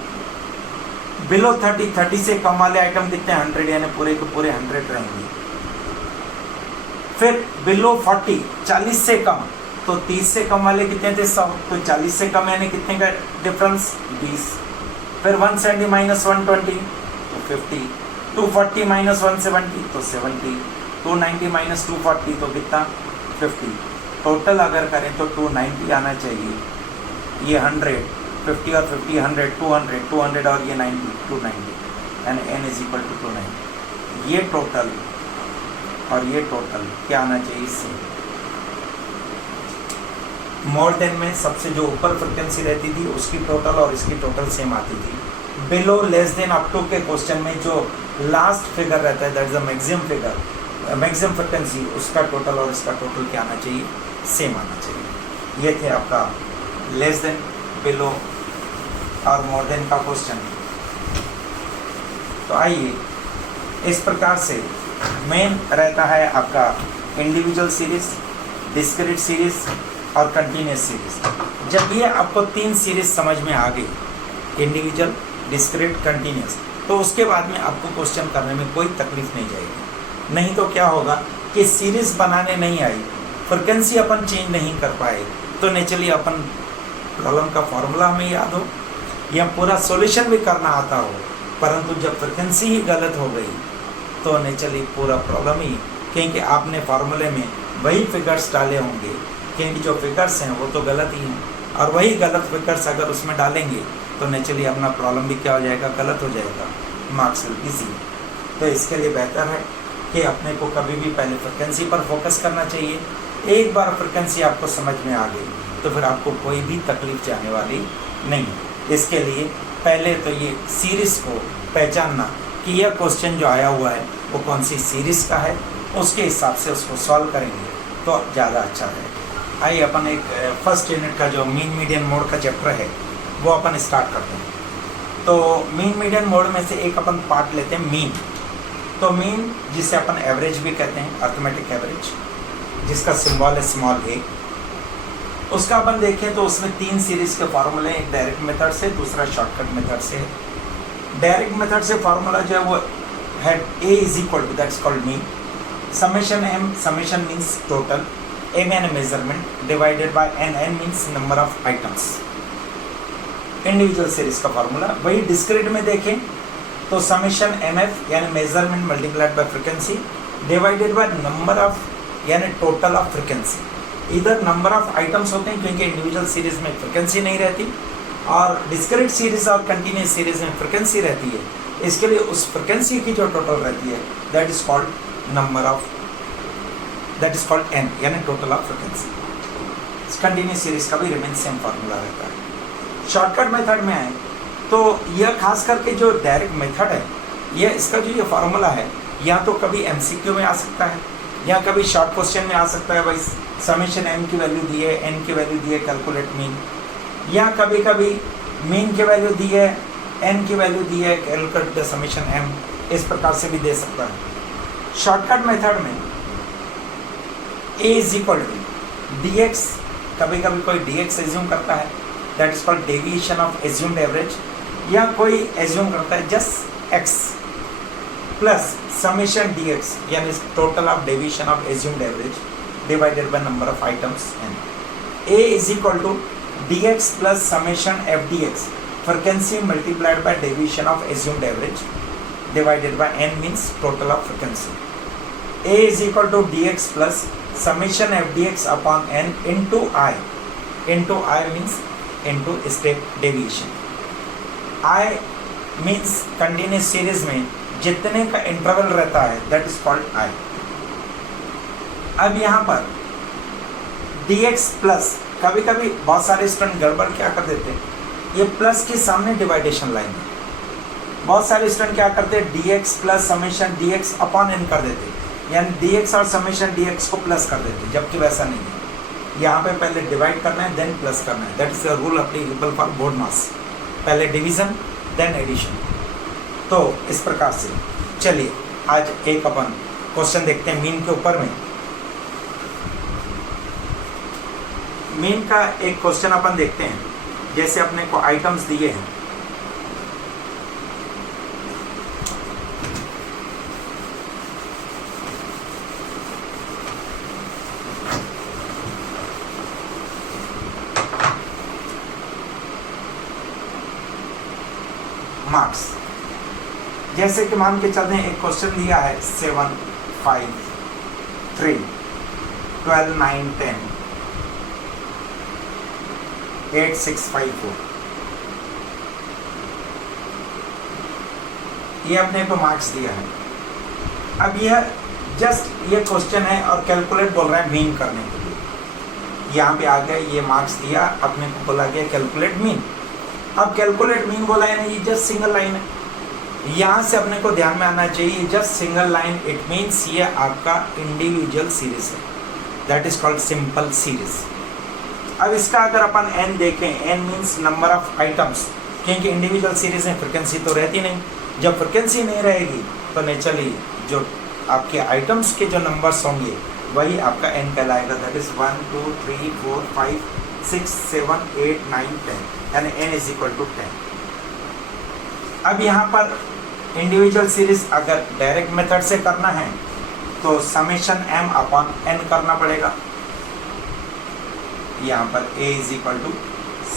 बिलो 30 से कम वाले आइटम कितने, 100, यानी पूरे के पूरे 100 रहेंगे। फिर बिलो 40 से कम, तो 30 से कम वाले कितने थे, 100, तो 40 से कम यानी कितने का डिफरेंस, 20। फिर 170 - 120 तो 50, 240 - 170 तो 70, 290 - 240 तो कितना, 50। टोटल अगर करें तो 290 आना चाहिए। ये 100, 50 और 50, 100, 200, 200 और ये 90, 290, यानी n = 290। ये टोटल और ये टोटल क्या आना चाहिए, इससे मोर देन में सबसे जो ऊपर फ्रिक्वेंसी रहती थी उसकी टोटल और इसकी टोटल सेम आती थी। Below, less than, up to के क्वेश्चन में जो लास्ट फिगर रहता है, that is the maximum figure, maximum frequency, उसका टोटल और इसका टोटल क्या आना चाहिए, सेम आना चाहिए। ये थे आपका लेस देन, बिलो और मोर देन का क्वेश्चन। तो आइए, इस प्रकार से मेन रहता है आपका इंडिविजुअल सीरीज, डिस्क्रीट सीरीज और कंटिन्यूस सीरीज। जब ये आपको 3 सीरीज समझ में आ गई, इंडिविजुअल, डिस्क्रीट, कंटिन्यूस, तो उसके बाद में आपको क्वेश्चन करने में कोई तकलीफ नहीं जाएगी। नहीं तो क्या होगा कि सीरीज बनाने नहीं आई, फ्रिक्वेंसी अपन चेंज नहीं कर पाए, तो नेचुरली अपन प्रॉब्लम का फॉर्मूला हमें याद हो या पूरा सॉल्यूशन भी करना आता हो, परंतु जब फ्रिक्वेंसी ही गलत हो गई तो नेचुरली पूरा प्रॉब्लम ही, क्योंकि आपने फार्मूले में वही फिगर्स डाले होंगे, क्योंकि जो फिगर्स हैं वो तो गलत ही हैं, और वही गलत फिगर्स अगर उसमें डालेंगे तो नेचुरली अपना प्रॉब्लम भी क्या हो जाएगा, गलत हो जाएगा, मार्क्स विल बी ज़ीरो। तो इसके लिए बेहतर है कि अपने को कभी भी पहले फ्रिक्वेंसी पर फोकस करना चाहिए। एक बार फ्रिक्वेंसी आपको समझ में आ गई तो फिर आपको कोई भी तकलीफ जाने वाली नहीं है। इसके लिए पहले तो ये सीरीज़ को पहचानना कि यह क्वेश्चन जो आया हुआ है वो कौन सी सीरीज़ का है, उसके हिसाब से उसको सॉल्व करेंगे तो ज़्यादा अच्छा है। आइए अपन एक फर्स्ट यूनिट का जो मीन मीडियन मोड का चैप्टर है वो अपन स्टार्ट करते हैं। तो मीन मीडियन मोड में से एक अपन पार्ट लेते हैं मीन। तो मीन जिसे अपन एवरेज भी कहते हैं, अर्थमेटिक एवरेज, जिसका सिंबल है स्मॉल a, उसका अपन देखें तो उसमें 3 सीरीज़ के फार्मूले, एक डायरेक्ट मेथड से, दूसरा शॉर्टकट मेथड से। डायरेक्ट मेथड से फार्मूला जो है वो है a = that's called mean, summation m, summation means total, m यानी measurement, divided by n means number of items. Individual series का फार्मूला। वही डिस्क्रीट में देखें तो समेशन mf यानी measurement multiplied by frequency, divided by number of यानी total of frequency. इधर number of items होते हैं क्योंकि इंडिविजुअल सीरीज में फ्रीक्वेंसी नहीं रहती, और डिस्क्रीट सीरीज और कंटिन्यूस सीरीज में फ्रीक्वेंसी रहती है। इसके लिए उस फ्रीक्वेंसी की जो टोटल रहती है that is called number of, that is called N, यानी total of frequency. Continuous series का भी रिमेन सेम फार्मूला रहता है। शॉर्टकट मेथड में आए तो यह खास करके जो डायरेक्ट मेथड है, यह इसका जो ये फार्मूला है या तो कभी एमसीक्यू में आ सकता है या कभी शॉर्ट क्वेश्चन में आ सकता है। भाई समेशन एम की वैल्यू दी है, एन की वैल्यू दी है, कैलकुलेट मीन, या कभी कभी मीन की वैल्यू दी है, एन की वैल्यू दी है, कैलकुलेट द समेशन एम, इस प्रकार से भी दे सकता है। शॉर्टकट मेथड में A is equal to D X, कभी कभी कोई डी एक्स एज्यूम करता है, that is called deviation of assumed average, या कोई एज्यूम करता है just X plus summation D X यानी total of deviation of assumed average divided by number of items N. A is equal to D X plus summation F D X, frequency multiplied by deviation of assumed average divided by N means total of frequency. A is equal to D X plus summation F D X upon N into I means into step deviation. I means continuous series में जितने का interval रहता है that is called I. अब यहाँ पर dx plus, कभी कभी बहुत सारे स्टूडेंट गड़बड़ क्या कर देते हैं, ये प्लस के सामने डिवाइडेशन लाइन है, बहुत सारे स्टूडेंट क्या करते हैं dx plus summation dx upon n कर देते हैं, यानी dx और समेशन dx को प्लस कर देते हैं, जबकि वैसा नहीं है। यहाँ पे पहले डिवाइड करना है देन प्लस करना है, that is the rule applicable for BODMAS, पहले डिवीजन देन एडिशन। तो इस प्रकार से चलिए आज एक अपन क्वेश्चन देखते हैं मीन के ऊपर में। मीन का एक क्वेश्चन अपन देखते हैं, जैसे अपने को आइटम्स दिए हैं, मार्क्स, जैसे कि मान के चलते हैं एक क्वेश्चन दिया है 7, 5, 3, 12, 9, 10, 8, 6, 5, 4, ये अपने को मार्क्स दिया है। अब यह जस्ट ये क्वेश्चन है और कैलकुलेट बोल रहा है मीन करने के लिए। यहाँ पे आ गया, ये मार्क्स दिया, अपने को बोला गया कैलकुलेट मीन। अब कैलकुलेट मीन बोला है ना, ये जस्ट सिंगल लाइन है। यहाँ से अपने को ध्यान में आना चाहिए just single line, it means ये आपका इंडिविजुअल सीरीज है, that is called simple series. अब इसका अगर अपन n देखें, n means number of items, क्योंकि इंडिविजुअल सीरीज में फ्रिक्वेंसी तो रहती नहीं, जब फ्रिक्वेंसी नहीं रहेगी तो नेचुरली जो आपके आइटम्स के जो नंबर्स होंगे वही आपका n कहलाएगा, दैट इज 1, 2, 3, 4, 5, 6, 7, 8, 9, 10, यानी n इज इक्वल टू 10। अब यहाँ पर इंडिविजुअल सीरीज अगर डायरेक्ट मेथड से करना है तो समेशन m अपॉन n करना पड़ेगा। यहाँ पर a is equal to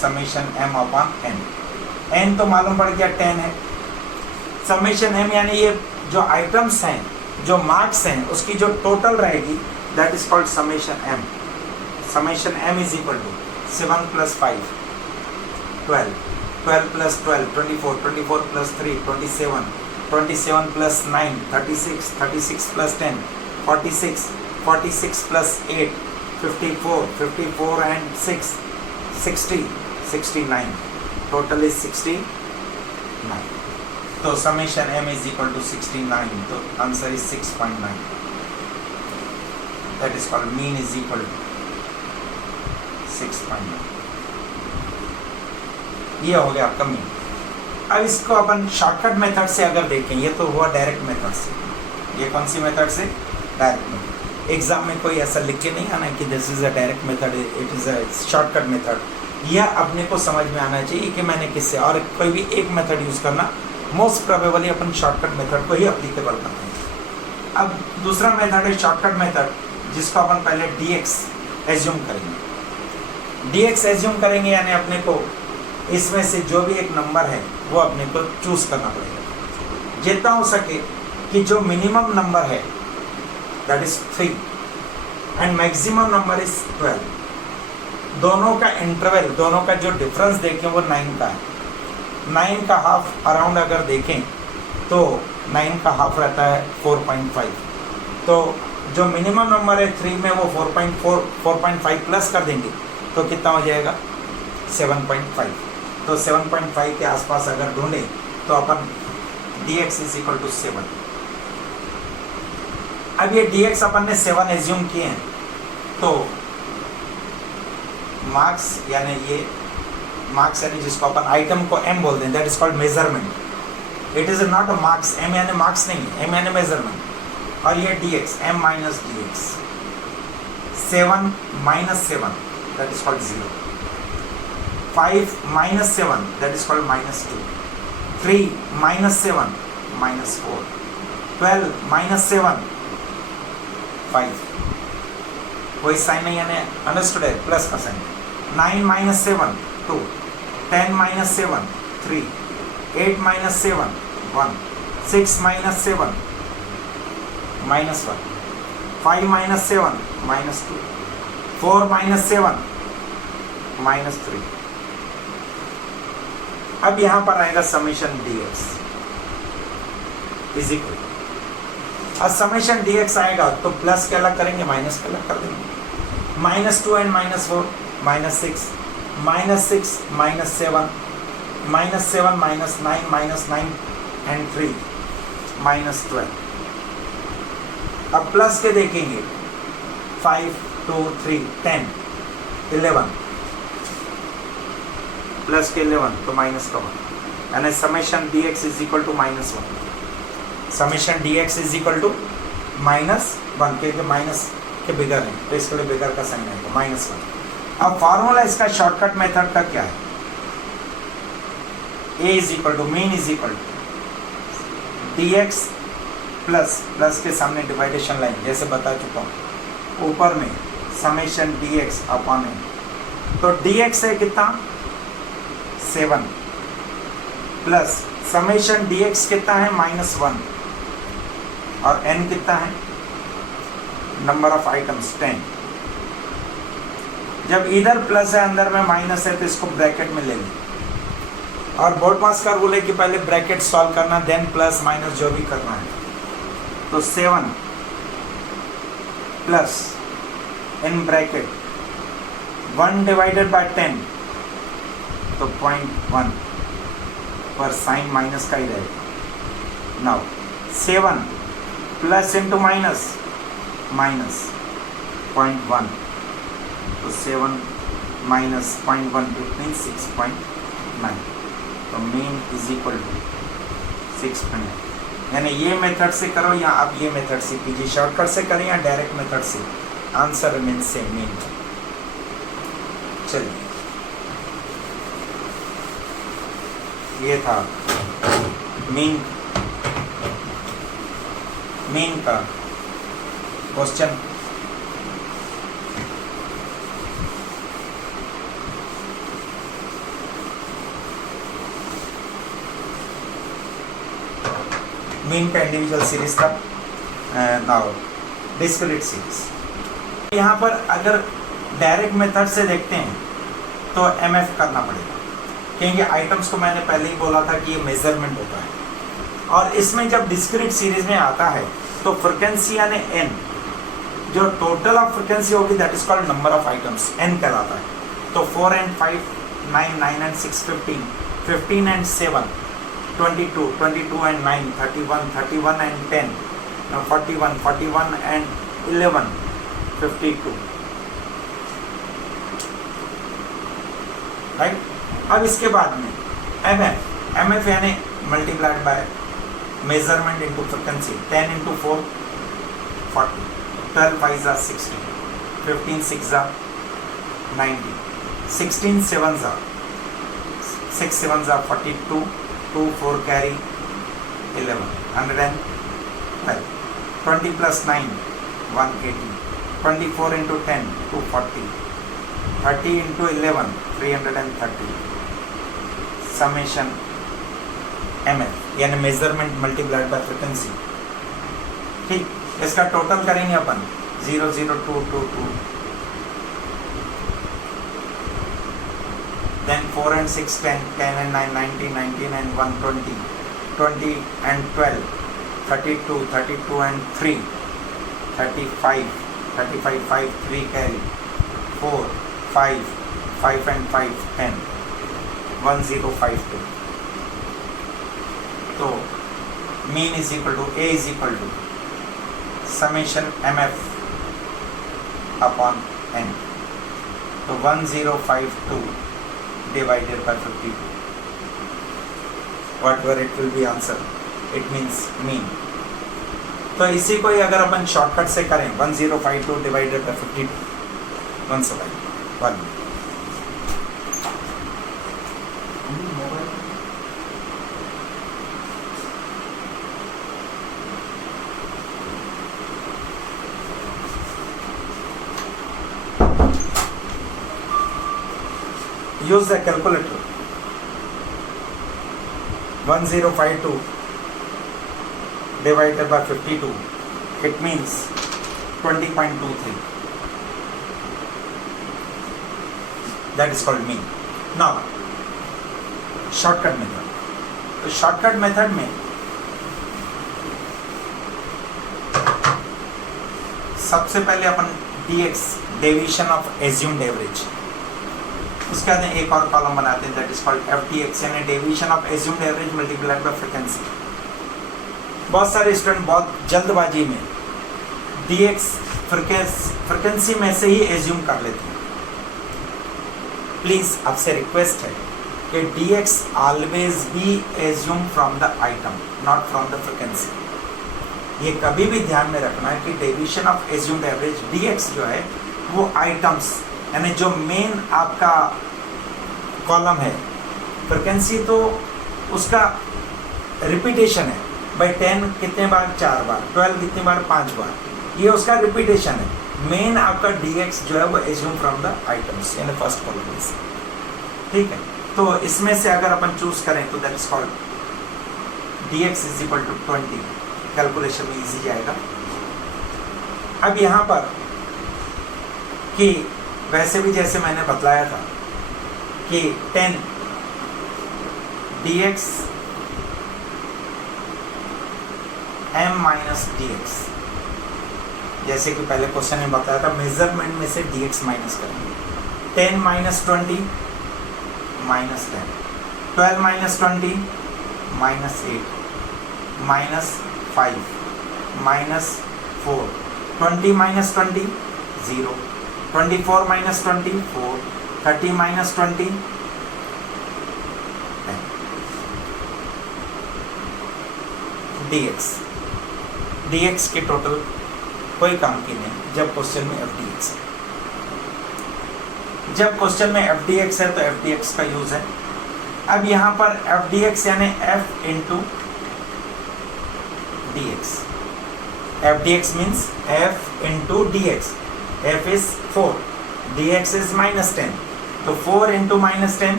summation m upon n, n तो मालूम पड़ गया 10 है, समेशन m यानी ये जो आइटम्स हैं, जो मार्क्स हैं, उसकी जो टोटल रहेगी that is called summation m। Summation m is equal to 7 plus 5 12, 12 plus 12 24, 24 plus 3 27, 27 plus 9 36, 36 plus 10 46, 46 plus 8 54, 54 and 6 60, 69, total is 69। तो summation m is equal to 69, तो answer is 6.9, that is called mean is equal to 6.9। ये हो गया आपका mean. अब इसको अपन shortcut method से अगर देखें, ये तो हुआ डायरेक्ट मेथड से, ये कौन सी मेथड से, डायरेक्ट मेथड। एग्जाम में कोई ऐसा लिख के नहीं आना कि this is a direct method, it is a shortcut method. यह अपने को समझ में आना चाहिए कि मैंने किससे, और कोई भी एक मेथड यूज करना, मोस्ट प्रोबेबली अपन शॉर्टकट मेथड को ही अप्लीकेबल करते हैं। अब दूसरा मेथड है शॉर्टकट मेथड, जिसको अपन पहले dx एज्यूम करेंगे। dx एज्यूम करेंगे यानी अपने को इसमें से जो भी एक नंबर है वो अपने को चूज करना पड़ेगा, जितना हो सके कि जो मिनिमम नंबर है that is 3 and maximum number is 12। दोनों का इंटरवल, दोनों का जो डिफरेंस देखें वो 9 का है। 9 का हाफ अराउंड अगर देखें तो 9 का हाफ रहता है 4.5। तो जो मिनिमम नंबर है 3 में वो 4.5 प्लस कर देंगे तो कितना हो जाएगा 7.5। तो 7.5 के आसपास अगर ढूंढें तो अपन dx इज इक्वल टू 7। अब ये dx अपन ने 7 एज्यूम किए हैं, तो मार्क्स यानी ये मार्क्स यानी जिसको अपन आइटम को m बोलते हैं, that is called measurement. It is not a marks, m यानी मार्क्स नहीं, m यानी मेजरमेंट। और ये dx, m minus dx, 7 minus 7 that is called 0, 5 minus 7 that is called minus 2, 3 minus 7 minus 4, 12 minus 7 5। कोई sign नहीं यानी अंडरस्टूड है, plus का sign. 9 minus 7 2, 10 minus 7 3, 8 minus 7 1, 6 minus 7 minus 1, 5 minus 7 minus 2, 4 minus 7 minus 3। अब यहां पर आएगा समेशन dx इज इक्वल, अब समेशन dx आएगा तो प्लस के अलग करेंगे, माइनस के अलग कर देंगे। -2 एंड -4 -6, -6 -7 -7 -9 एंड 3 -12। अब प्लस के देखेंगे 5 2 3 10 11, प्लस के 11 तो माइनस का 1, यानी summation dx is equal to -1। Summation dx is equal to -1, क्योंकि माइनस के बिगर है तो इसके लिए बिगर का साइन आएगा -1। अब फार्मूला इसका शॉर्टकट मेथड का क्या है, a is equal to mean is equal to dx plus के सामने डिवाइडेशन लाइन जैसे बता चुका हूँ, ऊपर में समेशन dx अपॉन n। तो dx है कितना 7 प्लस समेशन dx कितना है -1 और n कितना है नंबर ऑफ आइटम्स 10। जब इधर प्लस है अंदर में माइनस है तो इसको ब्रैकेट में ले लें, और बोर्ड पास का रूल है कि पहले ब्रैकेट सॉल्व करना देन प्लस माइनस जो भी करना है। तो 7 plus in bracket 1 divided by 10 तो 0.1 पर साइन माइनस का ही रहेगा। नाउ 7 प्लस इंटू माइनस 0.1 तो 7 माइनस 0.1 इट मीन 6.9। तो मीन इज इक्वल टू 6.9। यानी ये मेथड से करो या आप ये मेथड से कीजिए, शॉर्टकट से करें या डायरेक्ट मेथड से, आंसर मीन सेम मीन। चलिए ये था मीन का क्वेश्चन। मीन का इंडिविजुअल सीरीज था, नाउ डिस्क्रीट सीरीज। यहाँ पर अगर डायरेक्ट मेथड से देखते हैं तो MF करना पड़ेगा, क्योंकि आइटम्स को मैंने पहले ही बोला था कि ये मेजरमेंट होता है। और इसमें जब डिस्क्रीट सीरीज में आता है तो फ्रिक्वेंसी यानी n, जो टोटल ऑफ फ्रिक्वेंसी होगी that is called number of items, n कहलाता है। तो 4 and 5 9, 9 and 6 15, 15 and 7 22, 22 and 9 31, 31 and 10 41, 41 and 11 52, right. अब इसके बाद में MF यानी multiplied by measurement into frequency, 10 into 4 40, 12 5 are 60, 15 6 are 90, 16 7 are 6 7 are 42, 2 4 carry 11, 112, 20 plus 9 180, 24 into 10 240, 30 into 11 330, summation MF यानी measurement multiplied by frequency. ठीक, इसका टोटल करेंगे अपन 0 0 2 2 2, then 4 and 6 10, 10 and 9 19, 19 and 1 20, 20 and 12 32, 32 and 3 35, 35 5 3 carry 4 5 5 and 5 10, 1052. तो mean is equal to A is equal to summation mf upon n. तो 1052 divided by 52, whatever it will be answer, it means mean. तो इसी को ही अगर अपन shortcut से करें 1052 divided by 52 1 use the calculator. 1052 divided by 52, it means 20.23. That is called mean. Now shortcut method. तो shortcut method में सबसे पहले अपन dx deviation of assumed average, उसके बाद एक और कॉलम बनाते हैं, दैट इज कॉल्ड FDX यानी deviation of assumed average multiplied by frequency. बहुत सारे स्टूडेंट बहुत जल्दबाजी में DX फ्रीक्वेंसी में से ही एज्यूम कर लेते हैं. प्लीज आपसे रिक्वेस्ट है कि DX always be assume from the item, not from the frequency. ये कभी भी ध्यान में रखना है कि deviation of assumed average DX जो है वो आइटम्स यानी जो मेन आपका कॉलम है, फ्रीक्वेंसी तो उसका रिपीटेशन है. भाई 10 कितने बार 4 बार, 12 कितने बार 5 बार, ये उसका रिपीटेशन है. मेन आपका DX जो है वो एज्यूम फ्रॉम द आइटम्स यानी फर्स्ट कॉलम से. ठीक है, तो इसमें से अगर अपन चूज करें तो that is called DX is equal to 20. Calculation में इजी जाएगा. अब यहाँ पर कि वैसे भी जैसे मैंने बतलाया था कि 10 DX m माइनस DX, जैसे कि पहले क्वेश्चन में बताया था मेजरमेंट में से DX माइनस करेंगे. 10 minus 20 minus 10, 12 minus 20 minus 8 minus 5 minus 4, 20 minus 20 0, 24 minus 24, 30 minus 20, 10. DX के टोटल कोई काम की नहीं जब क्वेश्चन में FDX है. जब क्वेश्चन में FDX है तो FDX का यूज है. अब यहाँ पर FDX यानी F into DX. FDX means F into DX. F is 4, DX is minus 10, तो 4 into minus 10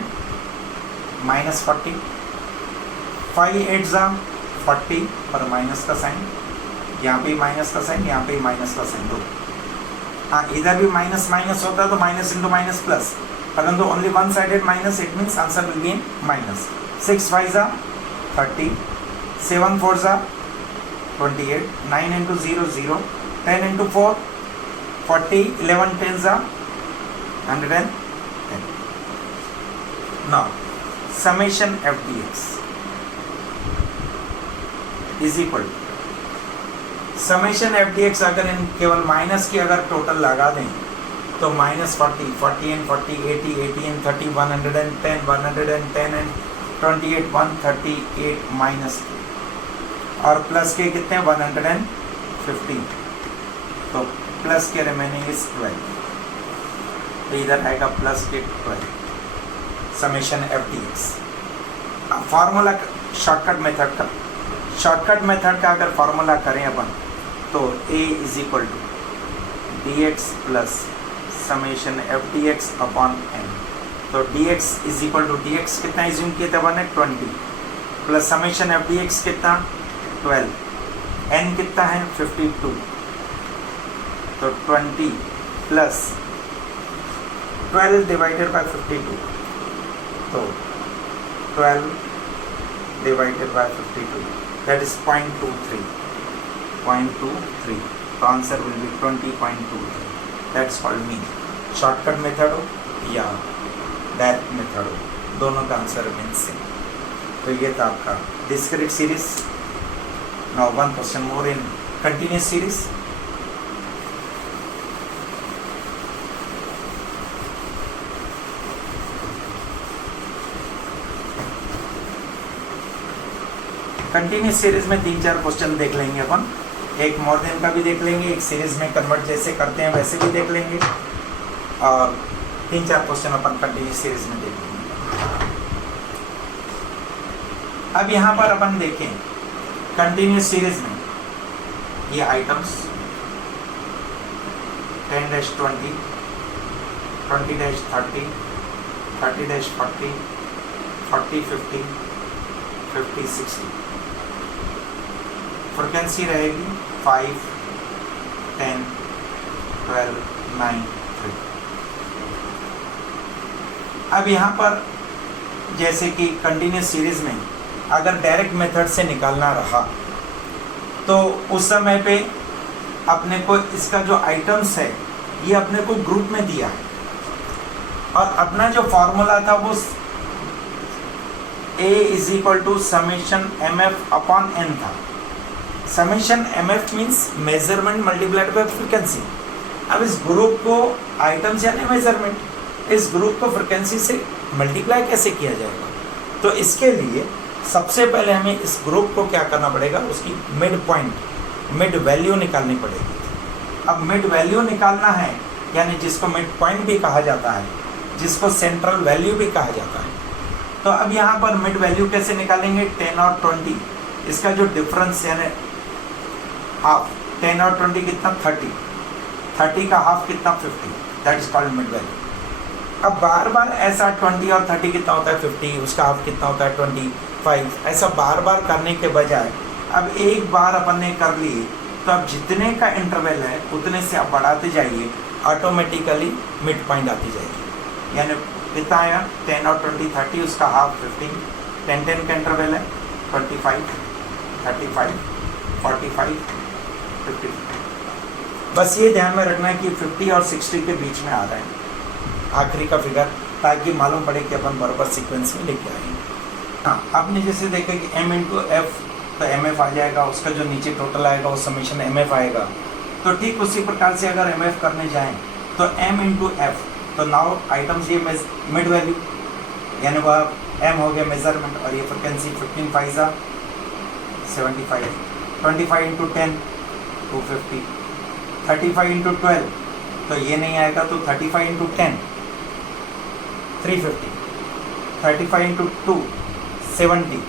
minus 40, 5 8 जा 40 पर माइनस का साइन, यहाँ पे माइनस का साइन, यहाँ पे माइनस का साइन. दो हाँ इधर भी माइनस माइनस होता है तो माइनस इंटू माइनस प्लस, परंतु only one sided minus, it means answer will be in minus. 6 5 जा 30, 7 4 जा 28, 9 into 0 0, 10 into 4 40, 11 10 जा 110. Now summation FDX is equal to summation FDX. अगर इन केवल माइनस की अगर टोटल लगा दें तो minus 40, 40 and 40, 80, 80 and 30, 110, 110 and 28, 138 minus और प्लस के कितने 150, तो प्लस के रिमेनिंग इज 12. तो इधर आएगा प्लस के 12. Summation FDX. Formula shortcut method का अगर फार्मूला करें अपन तो A is equal to DX plus summation FDX upon n. तो DX is equal to DX कितना इज्यूम किया था 120 प्लस समेशन FDX कितना 12 n कितना है 52, तो 20 प्लस 12 डिवाइडेड बाय 52, तो 12 डिवाइडेड बाय 52 दैट इज 0.23, तो answer will be 20.23. That's called mean. Shortcut method हो या डायरेक्ट मेथड हो, दोनों का आंसर मीन सेम. तो ये था आपका discrete series. Now one question more in continuous series. Continuous series में 3-4 क्वेश्चन देख लेंगे अपन. एक मोर देन का भी देख लेंगे, एक सीरीज में कन्वर्ट जैसे करते हैं वैसे भी देख लेंगे, और 3-4 क्वेश्चन अपन कंटिन्यूस सीरीज में देख लेंगे. अब यहाँ पर अपन देखें कंटिन्यूस सीरीज में ये आइटम्स 10-20, 20-30, 30-40, 40-50, 50-60. फ्रिक्वेंसी रहेगी 5, 10, 12, 9, 3. अब यहाँ पर जैसे कि कंटिन्यूस सीरीज में अगर डायरेक्ट मेथड से निकालना रहा तो उस समय पे अपने को इसका जो आइटम्स है ये अपने को ग्रुप में दिया है, और अपना जो फॉर्मूला था वो A = summation MF upon N था. Summation MF means measurement multiplied by frequency. अब इस ग्रुप को आइटम्स यानी मेजरमेंट, इस ग्रुप को फ्रीक्वेंसी से मल्टीप्लाई कैसे किया जाएगा? तो इसके लिए सबसे पहले हमें इस ग्रुप को क्या करना पड़ेगा, उसकी मिड पॉइंट, मिड वैल्यू निकालनी पड़ेगी. अब मिड वैल्यू निकालना है, यानी जिसको मिड पॉइंट भी कहा जाता है, जिसको सेंट्रल वैल्यू भी कहा जाता है. तो अब यहाँ पर मिड वैल्यू कैसे निकालेंगे? 10 और 20, इसका जो डिफरेंस यानी हाफ, 10 और 20 कितना 30, 30 का हाफ कितना 50, that is called mid value. अब बार बार ऐसा 20 और 30 कितना होता है 50, उसका हाफ कितना होता है 25, ऐसा बार बार करने के बजाय अब एक बार अपन ने कर लिए, तो अब जितने का इंटरवल है उतने से आप बढ़ाते जाइए, ऑटोमेटिकली मिड पॉइंट आती जाएगी. यानी कितना आया 10 और 20, 30, उसका हाफ 15, 10 का इंटरवल है 25, 35, 45, 50. बस ये ध्यान में रखना है कि 50 और 60 के बीच में आ रहा है आखिरी का फिगर, ताकि मालूम पड़े कि अपन बराबर सीक्वेंस में लेके आएंगे. हाँ, आपने जैसे देखा कि m × f, तो MF आ जाएगा, उसका जो नीचे टोटल आएगा वो समेशन MF आएगा. तो ठीक उसी प्रकार से अगर MF करने जाएं तो m × f, तो नाउ आइटम्स ये मिड वैल्यू, यानी वह m हो गया मेजरमेंट, और ये फ्रिक्वेंसी 15 5 75, 25 × 10 250, 35 × 12, तो ये नहीं आएगा, तो 35 × 10 350, 35 × 2 70,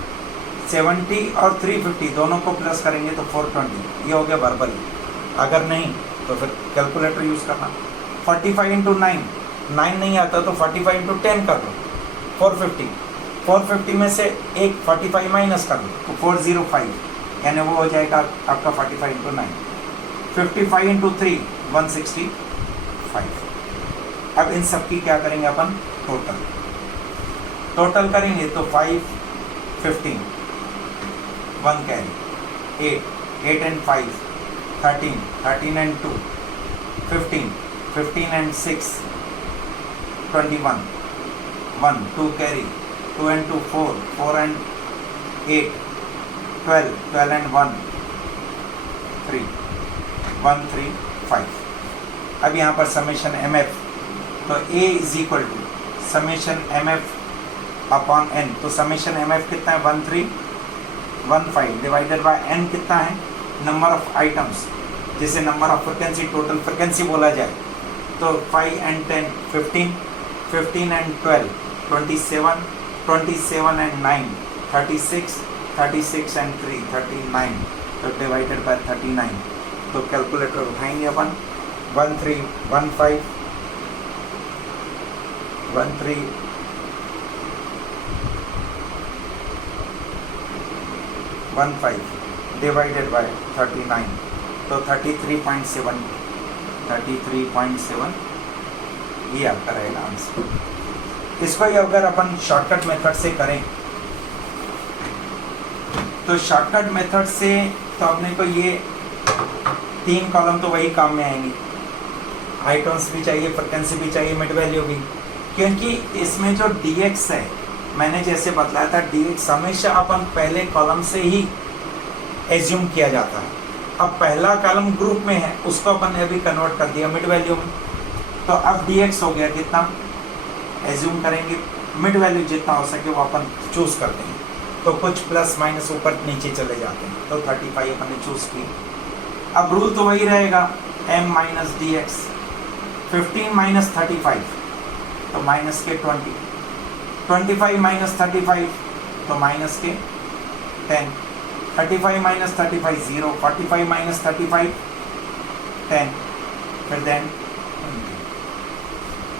70 और 350 दोनों को प्लस करेंगे तो 420. ये हो गया वर्बल. अगर नहीं तो फिर कैलकुलेटर यूज़ करना. 45 × 9, 9 नहीं आता तो 45 × 10 कर लो 450, 450 में से एक 45 माइनस कर लो तो 405, यानी वो हो जाएगा आपका 45 × 9. 55 × 3 165. अब इन सब की क्या करेंगे अपन, टोटल करेंगे तो 5 15, 1 carry 8 and 5 13, 13 and 2 15, 15 and 6 21, 1 2 carry, 2 and 2 4, 4 and 8 12, 12 and 1 3, 1 3 5. अब यहाँ पर समेशन MF, तो A = summation MF upon N. तो समेशन MF कितना है 1315 डिवाइडेड बाय N कितना है नंबर ऑफ आइटम्स, जिसे number of frequency, total frequency बोला जाए. तो 5 and 10 15, 15 and 12 27, 27 and 9 36, 36 and 3 39, तो डिवाइडेड बाय 39. तो कैलकुलेटर उठाएंगे अपन 1315 1315 डिवाइडेड बाय 39, तो 33.7 ये आपका रहेगा आंसर। इसको ही अगर अपन शॉर्टकट मेथड से करें तो शॉर्टकट मेथड से तो अपने को ये 3 कॉलम तो वही काम में आएंगे, आइटम्स भी चाहिए, फ्रिक्वेंसी भी चाहिए, मिड वैल्यू भी, क्योंकि इसमें जो dx है मैंने जैसे बतलाया था dx हमेशा अपन पहले कॉलम से ही एज्यूम किया जाता है। अब पहला कॉलम ग्रुप में है, उसको अपन ने अभी कन्वर्ट कर दिया मिड वैल्यू में, तो अब dx हो गया कितना, एज्यूम करेंगे मिड वैल्यू जितना हो सके वो अपन चूज करते हैं, तो कुछ प्लस माइनस ऊपर नीचे चले जाते हैं, तो 35 अपन ने चूज की। अब रूल तो वही रहेगा m minus D x, 15 minus 35 तो माइनस के 20, 25 माइनस 35 तो माइनस के 10, 35 माइनस 35 0, 45 माइनस 35 10, फिर देन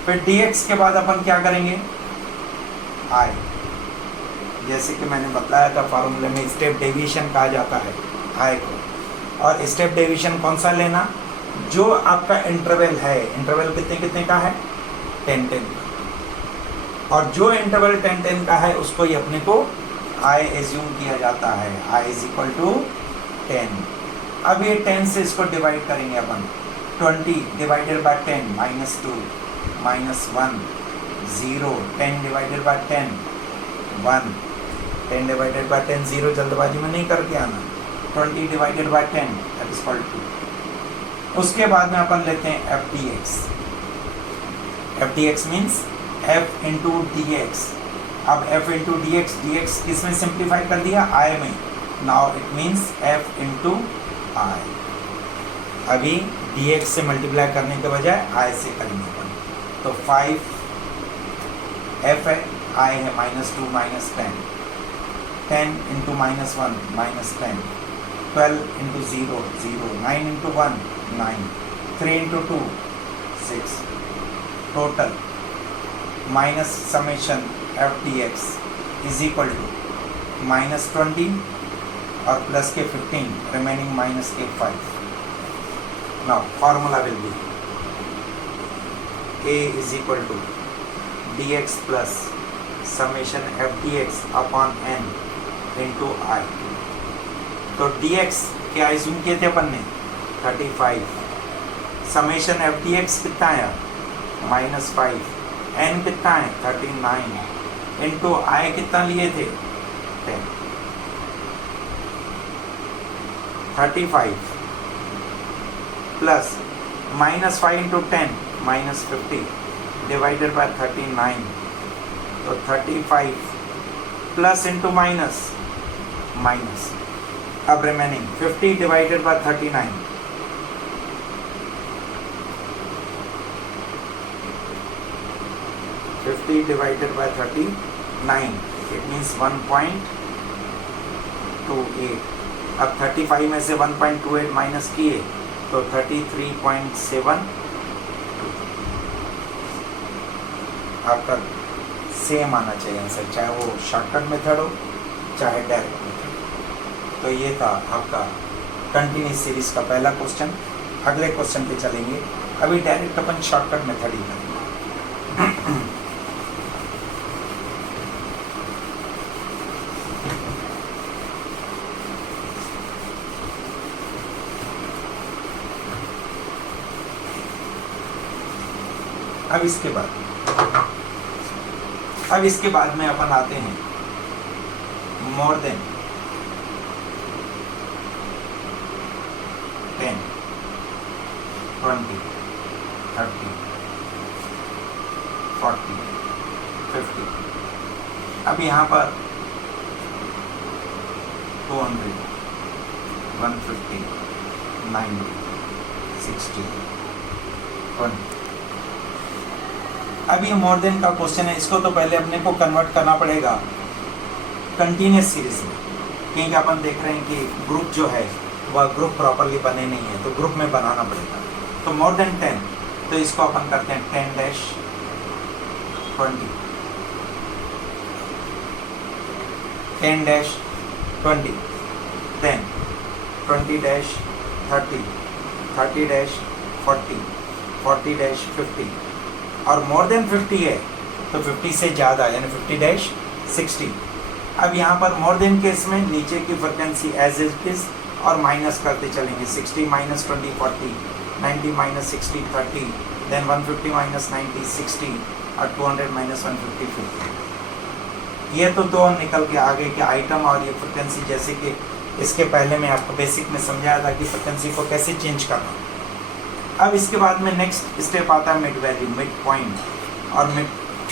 फिर dx के बाद अपन क्या करेंगे i, जैसे कि मैंने बताया था फार्मूले में स्टेप डेविएशन कहा जाता है i को, और स्टेप डेविएशन कौन सा लेना, जो आपका इंटरवल है, इंटरवल कितने कितने का है 10 10, और जो इंटरवल 10 10 का है उसको ही अपने को i एज्यूम किया जाता है, i इज इक्वल टू 10। अब ये 10 से इसको डिवाइड करेंगे अपन, 20 divided by 10 minus 2 minus 1 0, 10 divided by 10 1, 10 divided by 10 0, जल्दबाजी में नहीं करके आना, 20 divided by 10 that is equal to. उसके बाद में अपन लेते हैं F D X means f into D X. अब f इंटू डी एक्स किसमें सिंप्लीफाई कर दिया i में, now it means f into i। अभी dx से मल्टीप्लाई करने के बजाय i से करेंगे अपन, तो 5 f है, i है minus 2 minus 10, 10 into minus 1 minus 10, 12 into 0 0, 9 into 1 9, 3 into 2 6, total minus summation F D X is equal to minus 20 और प्लस के 15 रिमेनिंग माइनस के 5। Now formula will be a is equal to D X plus summation F D X upon n into i। तो D X क्या assume किए थे अपन ने 35, summation F D X कितना है माइनस 5, n कितना है 39 इंटू आई कितना लिए थे 10, 35 plus minus 5 into 10 minus 50 divided by 39, तो 35 प्लस इंटू माइनस माइनस, अब remaining 50 divided by 39, 50 divided by 39 it means 1.28। अब 35 में से 1.28 माइनस किए तो 33.7 आपका सेम आना चाहिए आंसर, चाहे वो शॉर्टकट मेथड हो चाहे डायरेक्ट मेथड। तो ये था आपका कंटिन्यूस सीरीज का पहला क्वेश्चन। अगले क्वेश्चन पे चलेंगे, अभी डायरेक्ट अपन शॉर्टकट मेथड ही करेंगे। अब इसके बाद में अपन आते हैं मोर देन 10 20 30 40 50। अब यहाँ पर 200 150 90 60 20। अब ये मोर देन का क्वेश्चन है, इसको तो पहले अपने को कन्वर्ट करना पड़ेगा कंटिन्यूस सीरीज में, क्योंकि अपन देख रहे हैं कि ग्रुप जो है वह ग्रुप प्रॉपरली बने नहीं है, तो ग्रुप में बनाना पड़ेगा। तो मोर देन 10, तो इसको अपन करते हैं 10 डैश 20, 10 डैश 20, देन 20-30, 30-40, 40-50 और मोर देन 50 है तो 50 से ज़्यादा यानी 50-60। अब यहाँ पर मोर देन केस में नीचे की फ्रिक्वेंसी एज इट इज और माइनस करते चलेंगे। 60 -20 40, 90 -60 30, देन 150 -90 60 और 200 -150 50। ये तो दो निकल के आगे के आइटम और ये फ्रिक्वेंसी, जैसे कि इसके पहले मैं आपको बेसिक में समझाया था कि फ्रिक्वेंसी को कैसे चेंज करना। अब इसके बाद में नेक्स्ट स्टेप आता है मिड वैल्यू, मिड पॉइंट। और मिड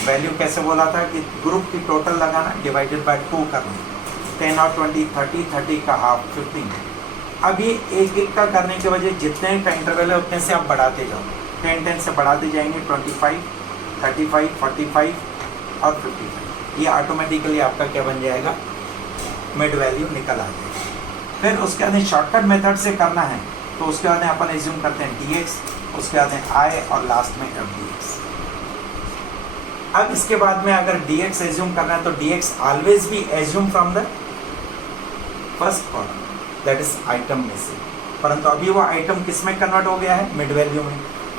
वैल्यू कैसे बोला था कि ग्रुप की टोटल लगाना डिवाइडेड बाय 2 करना। 10 और 20 30, 30 का हाफ 15। अब ये एक एक का करने के वजह जितने का इंटरवल है उतने से आप बढ़ाते जाओ। 10 से बढ़ाते जाएंगे 25, 35, 45 और 55। ये ऑटोमेटिकली आपका क्या बन जाएगा, मिड वैल्यू निकल आ जाएगा। फिर उसके बाद शॉर्टकट मेथड से करना है तो उसके बाद अपन एज्यूम करते हैं dx, उसके बाद आई और लास्ट में fdx। अब इसके बाद में अगर dx एज्यूम करना है तो dx always be assume from the first column, that is item में से। परंतु अभी वो आइटम किस में कन्वर्ट हो गया है, मिड वैल्यू में,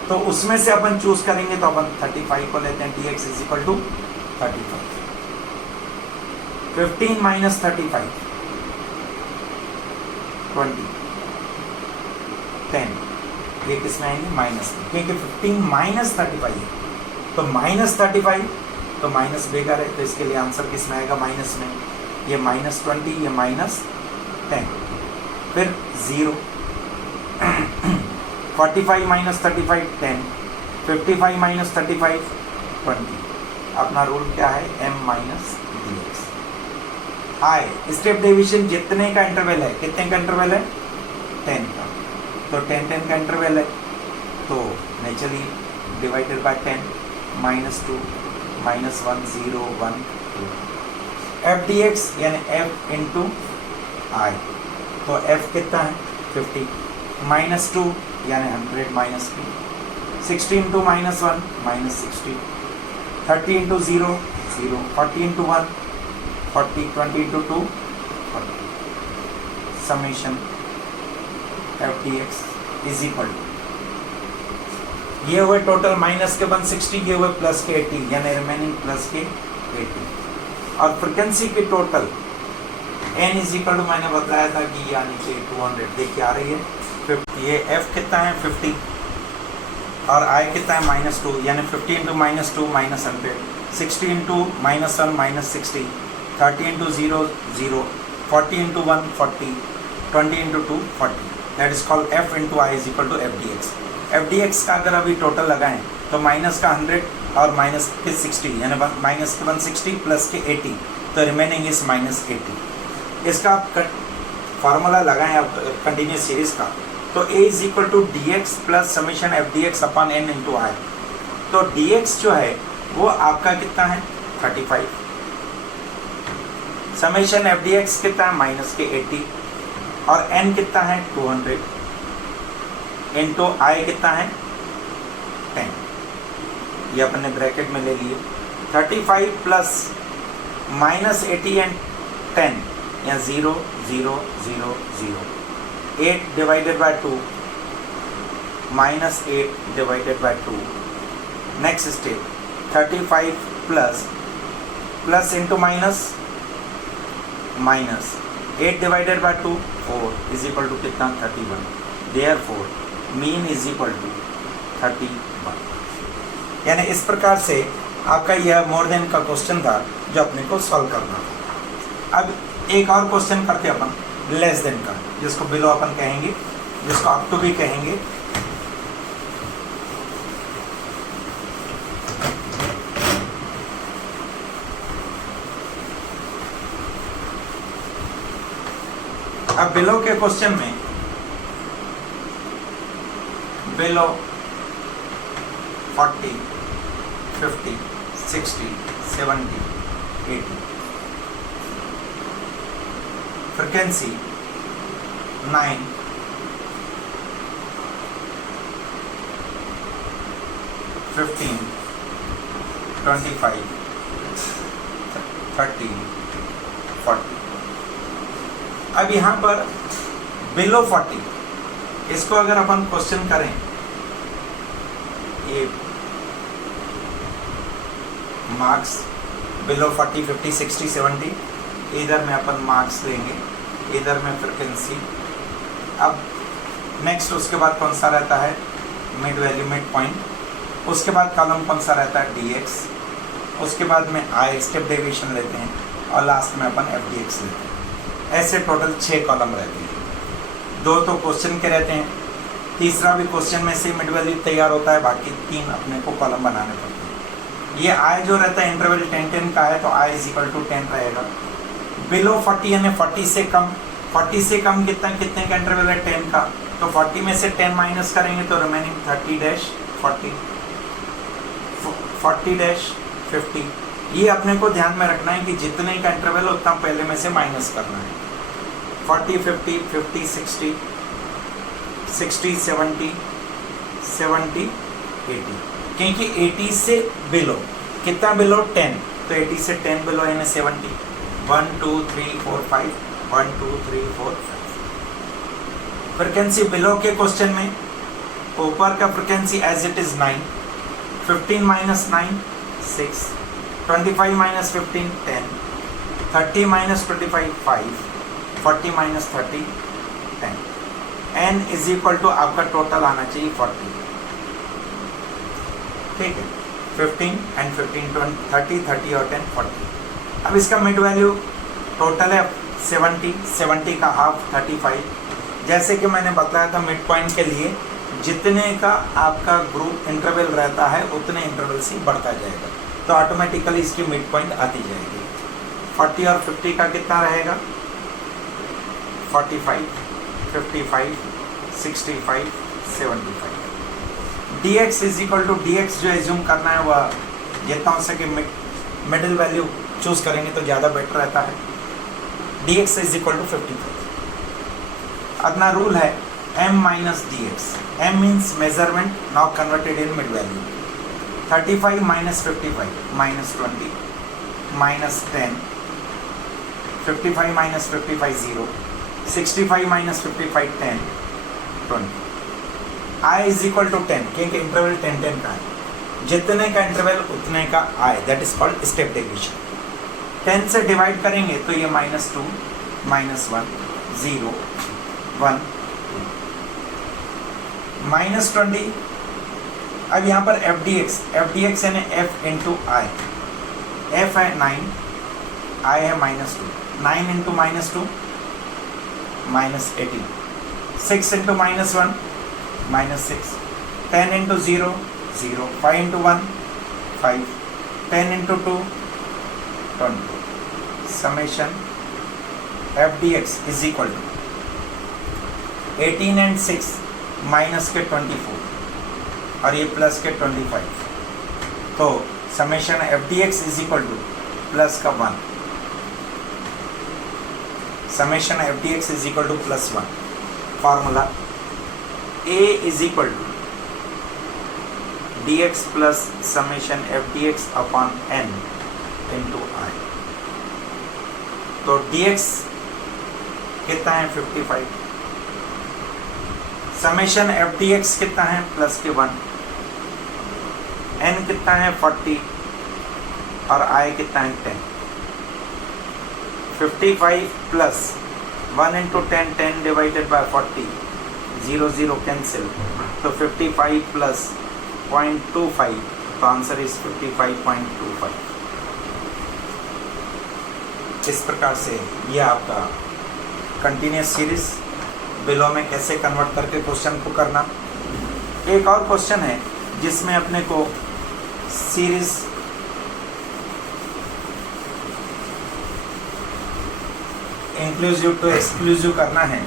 तो उसमें से अपन चूज करेंगे तो अपन 35 को लेते हैं। dx is equal to 35। 15 - 35 20, 10। ये किस में आएंगे, माइनस में, क्योंकि 15 - 35 है तो -35 तो माइनस बेकार है, तो इसके लिए आंसर किस में आएगा, माइनस में। ये -20, ये -10, फिर 0। 45 - 35 10, 55 - 35 20। अपना रूल क्या है, m - dx। आई स्टेप डेविएशन जितने का इंटरवल है, कितने का इंटरवल है, 10 का, तो 10 का इंटरवल है तो naturally divided by 10, -2 -1 0 1 2। f dx यानी f इंटू आई, तो f कितना है 50, -2 यानी 100 -2, 60 into -1 -60, 30 into 0 0, 40 into 1 40, 20 into 2 40। Summation f dx is equal to, ये हुए टोटल माइनस के 160, ये हुए प्लस के 80 यानी रिमेनिंग प्लस के 80। और फ्रिक्वेंसी की total n is equal to, मैंने बताया था कि यानी कि 200 देखिए आ रही है। ये f कितना है 50 और i कितना है -2 यानी 50 into -2 -100, 60 into -1 -60, 30 into 0 0, 40 into 1 40, 20 into 2 40। That is called f into I is equal to f dx। f dx का अगर अभी टोटल लगाएं तो माइनस का 100 और माइनस के 60 यानी माइनस के 160 प्लस के 80, तो रिमेनिंग इज -80। इसका फार्मूला लगाएं आप कंटिन्यूस सीरीज का, तो a is equal to dx plus summation f dx upon n into आई। तो dx जो है वो आपका कितना है 35, समेशन f dx कितना है माइनस के 80 और n कितना है 200 इंटू आई कितना है 10। ये अपने ब्रैकेट में ले लिए। 35 प्लस -80 एंड 10 या 0 0 0 0, 8 divided by 2 -8 divided by 2। Next step 35 plus into minus 8 divided by 2 4 is equal to कितना 31। Therefore mean is equal to 31। यानी इस प्रकार से आपका यह मोर देन का क्वेश्चन था जो अपने को सॉल्व करना था। अब एक और क्वेश्चन करते अपन लेस देन का, जिसको बिलो अपन कहेंगे, जिसको अप टू भी कहेंगे। अब बिलो के क्वेश्चन में बिलो 40 50 60 70 80, फ्रिक्वेंसी 9 15 25 30 40। अब यहाँ पर बिलो 40, इसको अगर अपन क्वेश्चन करें, ये मार्क्स बिलो 40, 50, 60, 70, इधर में अपन मार्क्स लेंगे, इधर में फ्रीक्वेंसी। अब नेक्स्ट उसके बाद कौन सा रहता है, मिड वैल्यू, मिड पॉइंट। उसके बाद कॉलम कौन सा रहता है, dx। उसके बाद में आई स्टेप डेविएशन लेते हैं और लास्ट में अपन fdx लेते हैं। ऐसे टोटल 6 कॉलम रहते हैं। 2 तो क्वेश्चन के रहते हैं, तीसरा भी क्वेश्चन में से मिड वैल्यू तैयार होता है, बाकी 3 अपने को कॉलम बनाने पड़ते हैं। ये आई जो रहता है इंटरवल 10-10 का है, तो आई इज इक्वल टू 10 रहेगा। बिलो 40 यानी 40 से कम, 40 से कम कितने का इंटरवल है, 10 का, तो 40 में से 10 माइनस करेंगे तो रिमेनिंग 30-40, 40-50। ये अपने को ध्यान में रखना है कि जितने का इंटरवल उतना पहले में से माइनस करना है। 40, 50, 50, 60, 60, 70, 70, 80, क्योंकि 80 से बिलो कितना, बिलो 10, तो 80 से 10 बिलो यानी 70। 1 2 3 4 5, 1 2 3 4 5। फ्रीक्वेंसी बिलो के क्वेश्चन में ऊपर का frequency as it is 9, 15 minus 9 6, 25 minus 15 10, 30 minus 25 5, 40 minus 30 10। n is equal to आपका टोटल आना चाहिए 40, ठीक है। 15 एंड 15 20, 30 30 और 10 40। अब इसका मिड वैल्यू टोटल है 70, 70 का हाफ 35। जैसे कि मैंने बताया था मिड पॉइंट के लिए जितने का आपका ग्रुप इंटरवल रहता है उतने इंटरवल से बढ़ता जाएगा, तो ऑटोमेटिकली इसकी मिड पॉइंट आती जाएगी। 40 और 50 का कितना रहेगा, 45, 55, 65, 75। dx is equal to dx जो एज्यूम करना है वह जितना हो सके मिडिल वैल्यू चूज करेंगे तो ज़्यादा बेटर रहता है। dx is equal to 55। अपना रूल है m minus dx। m means measurement now converted in mid value. 35 minus 55 minus 20 minus 10, 55 minus 55 0, 65 minus 55 10, 20। i is equal to 10, क्योंकि इंटरवल 10-10 का है, जितने का इंटरवल उतने का i, that is called step deviation. 10 से डिवाइड करेंगे तो ये -2, -1, 0, 1, -20। अब यहाँ पर fdx यानी f इंटू आई, f है 9, i है -2, 9 into -2 -18, 6 into -1 -6, 10 into 0 0, 5 into 1 5, 10 into 2 20। Summation fdx is equal to 18 and 6 minus के 24 और ये प्लस के 25, तो summation fdx is equal to plus का 1, summation fdx is equal to plus 1। Formula a is equal to dx plus summation fdx upon n into i। तो dx कितना है 55, summation fdx कितना है प्लस के 1, n कितना है 40 और i कितना है 10। 55 plus 1 into 10, 10 divided bye 40, 0 0 cancel, तो 55 प्लस 0.25, तो आंसर इज 55.25। इस प्रकार से यह आपका कंटिन्यूस सीरीज बिलो में कैसे कन्वर्ट करके क्वेश्चन को करना। एक और क्वेश्चन है जिसमें अपने को सीरीज इंक्लूसिव टू एक्सक्लूसिव करना है।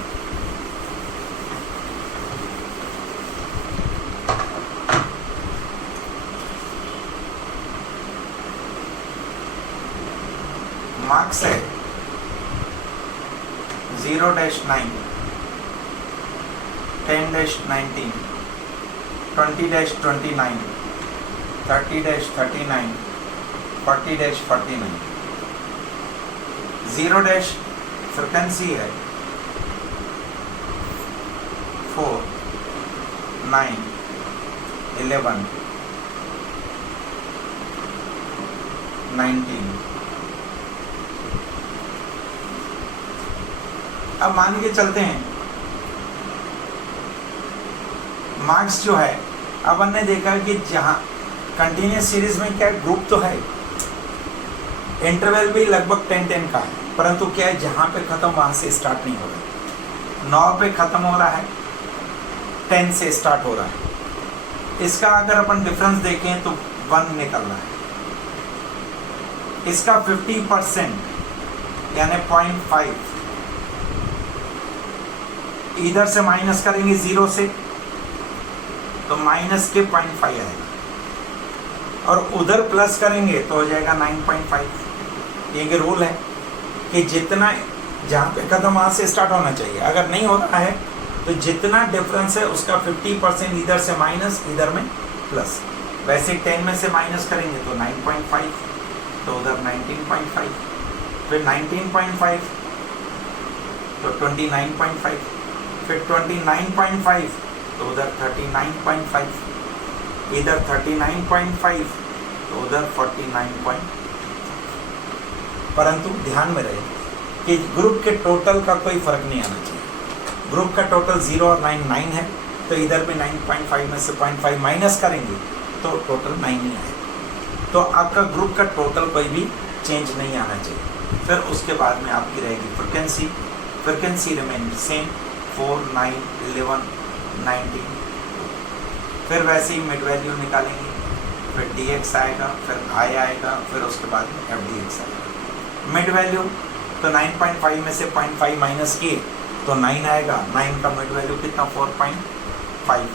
मार्क्स है 0-9, 10-19, 20-29, 30-39, 40-49। 0 फ्रीक्वेंसी है, 4, 9, 11, 19। अब मान के चलते हैं मार्क्स जो है, अब हमने देखा कि जहां कंटिन्यूस सीरीज में क्या ग्रुप तो है, इंटरवल भी लगभग 10-10 का है, परंतु क्या है जहां पे खत्म वहां से स्टार्ट नहीं हो रहा, 9 पे खत्म हो रहा है, 10 से स्टार्ट हो रहा है। इसका अगर अपन डिफरेंस देखें तो 1 निकल रहा है। इसका 50% यानी 0.5 इधर से माइनस करेंगे 0 से तो माइनस के 0.5 आएगा, और उधर प्लस करेंगे तो हो जाएगा 9.5। ये रूल है कि जितना जहाँ पे खत्म वहाँ से स्टार्ट होना चाहिए। अगर नहीं हो रहा है तो जितना डिफरेंस है उसका 50% इधर से माइनस, इधर में प्लस। वैसे 10 में से माइनस करेंगे तो 9.5, तो उधर 19.5, फिर 19.5 तो 29.5, फिर 29.5 तो उधर 39.5, इधर 39.5 तो उधर 49. परंतु ध्यान में रहे कि ग्रुप के टोटल का कोई फर्क नहीं आना चाहिए। ग्रुप का टोटल 0 और 9 9 है, तो इधर भी 9.5 में से 0.5 माइनस करेंगे तो टोटल 9 ही आएगा। तो आपका ग्रुप का टोटल कोई भी चेंज नहीं आना चाहिए। फिर उसके बाद में आपकी रहेगी फ्रिक्वेंसी, फ्रिक्वेंसी रिमेन सेम 4, 9, 11, 19। फिर वैसे ही मिड वैल्यू निकालेंगे, फिर dx आएगा, फिर i आएगा, फिर उसके बाद में fdx आएगा। मिड वैल्यू तो 9.5 में से 0.5 माइनस किए तो 9 आएगा। 9 का मिड वैल्यू कितना 4.5।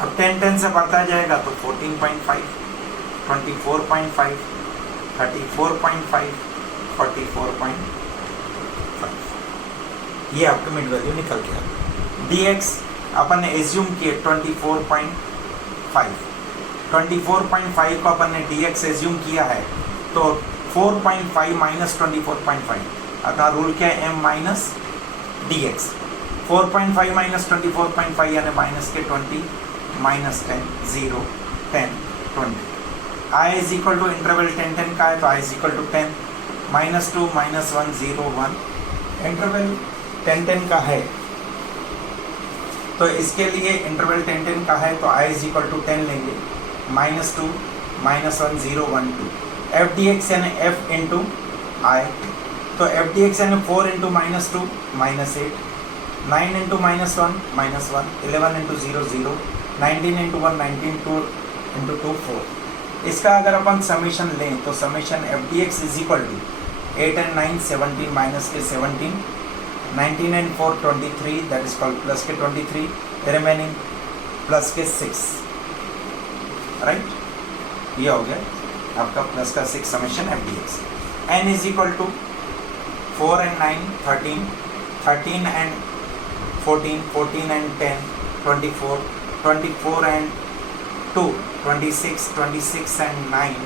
अब 10 से बढ़ता जाएगा तो 14.5, 24.5, 34.5, 44.5। ये आपका मिड वैल्यू निकल गया। dx अपन ने एज्यूम किए 24.5, 24.5 को अपन ने dx एज्यूम किया है, तो 4.5 माइनस 24.5, अतः रूल क्या है m माइनस dx। 4.5 माइनस 24.5 यानी माइनस के 20, minus 10, 0, 10, 20। i is equal to interval 10-10 का है, तो i is equal to 10, -2, -1, 0, 1। Interval 10-10 का है, तो इसके लिए इंटरवल 10-10 का है, तो i इज इक्वल टू 10 लेंगे, -2, -1, 0, 1, 2। एफ डी एक्स यानी f इंटू आई, तो एफ डी एक्स यानी 4 into -2, -8, 9 into -1, -1, 11 into 0, 0, 19 into 1, 19, 2 into 2, 4। इसका अगर अपन समीशन लें तो summation F D X is equal to 8 and 9, 17, minus के 17, 19 and 4, 23, that is called plus के 23, रिमेनिंग प्लस के 6, राइट। ये हो गया आपका प्लस का 6 summation F D X. N is equal to 4 and 9, 13, 13 and 14, 14 and 10, 24, 24 and 2, 26, 26 and 9,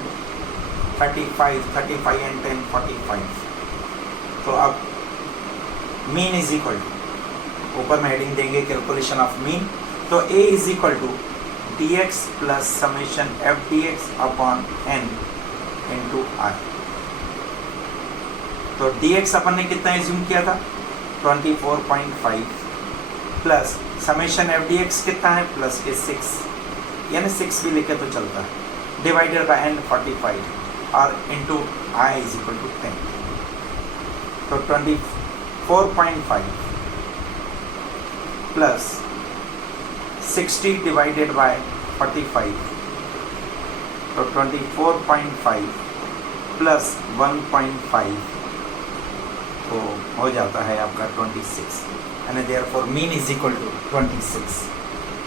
35, 35 and 10, 45। तो अब मीन इज इक्वल टू, ऊपर में हेडिंग देंगे कैलकुलेशन ऑफ मीन, तो a is equal to dx plus summation F D X upon n into आई। तो dx अपन ने कितना एज्यूम किया था 24.5 plus summation F D X कितना है प्लस के 6, यानी 6 भी लिखे तो चलता है, डिवाइडेड बाय n 45 और into I is equal to 10। तो 24.5 प्लस 60 डिवाइडेड बाय 45, तो 24.5 प्लस 1.5 तो हो जाता है आपका 26, यानी therefore mean is equal to 26।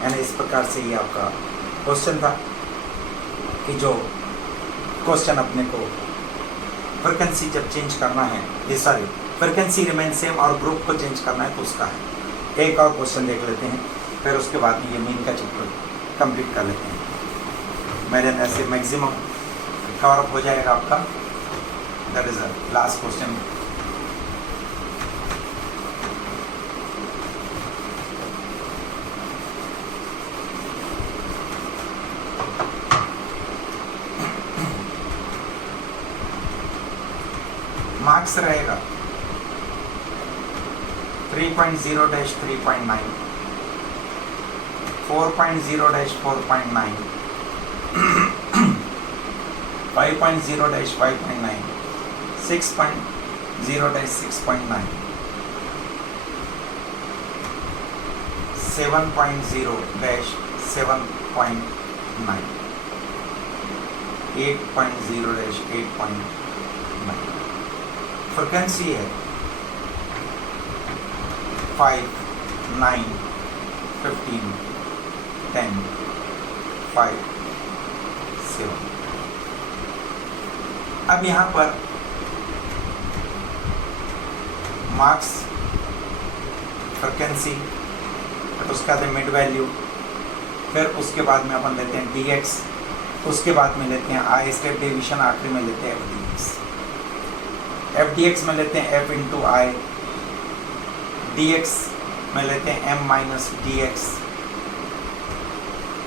यानी इस प्रकार से ये आपका क्वेश्चन था कि जो क्वेश्चन अपने को फ्रिक्वेंसी जब चेंज करना है, ये सॉरी फ्रिक्वेंसी रिमेन सेम और ग्रुप को चेंज करना है तो उसका है। एक और क्वेश्चन देख लेते हैं, फिर उसके बाद में ये मीन का चैप्टर कंप्लीट कर लेते हैं। मेरे ऐसे मैक्सिमम कवर अप हो जाएगा आपका। That is the last question. Marks रहेगा 3.0-3.9, 4.0-4.9, 5.0-5.9, 6.0-6.9, 7.0-7.9, 8.0-8.9. फ्रिक्वेंसी है 5, 9, 15, 10, 5, 7. अब यहाँ पर मार्क्स, फ्रिक्वेंसी, उसके बाद मिड वैल्यू, फिर उसके बाद में अपन लेते हैं dx, उसके बाद में लेते हैं i स्टेप डिवीजन, आखिरी में लेते हैं fdx में लेते हैं f इंटू आई, dx में लेते हैं m माइनस dx.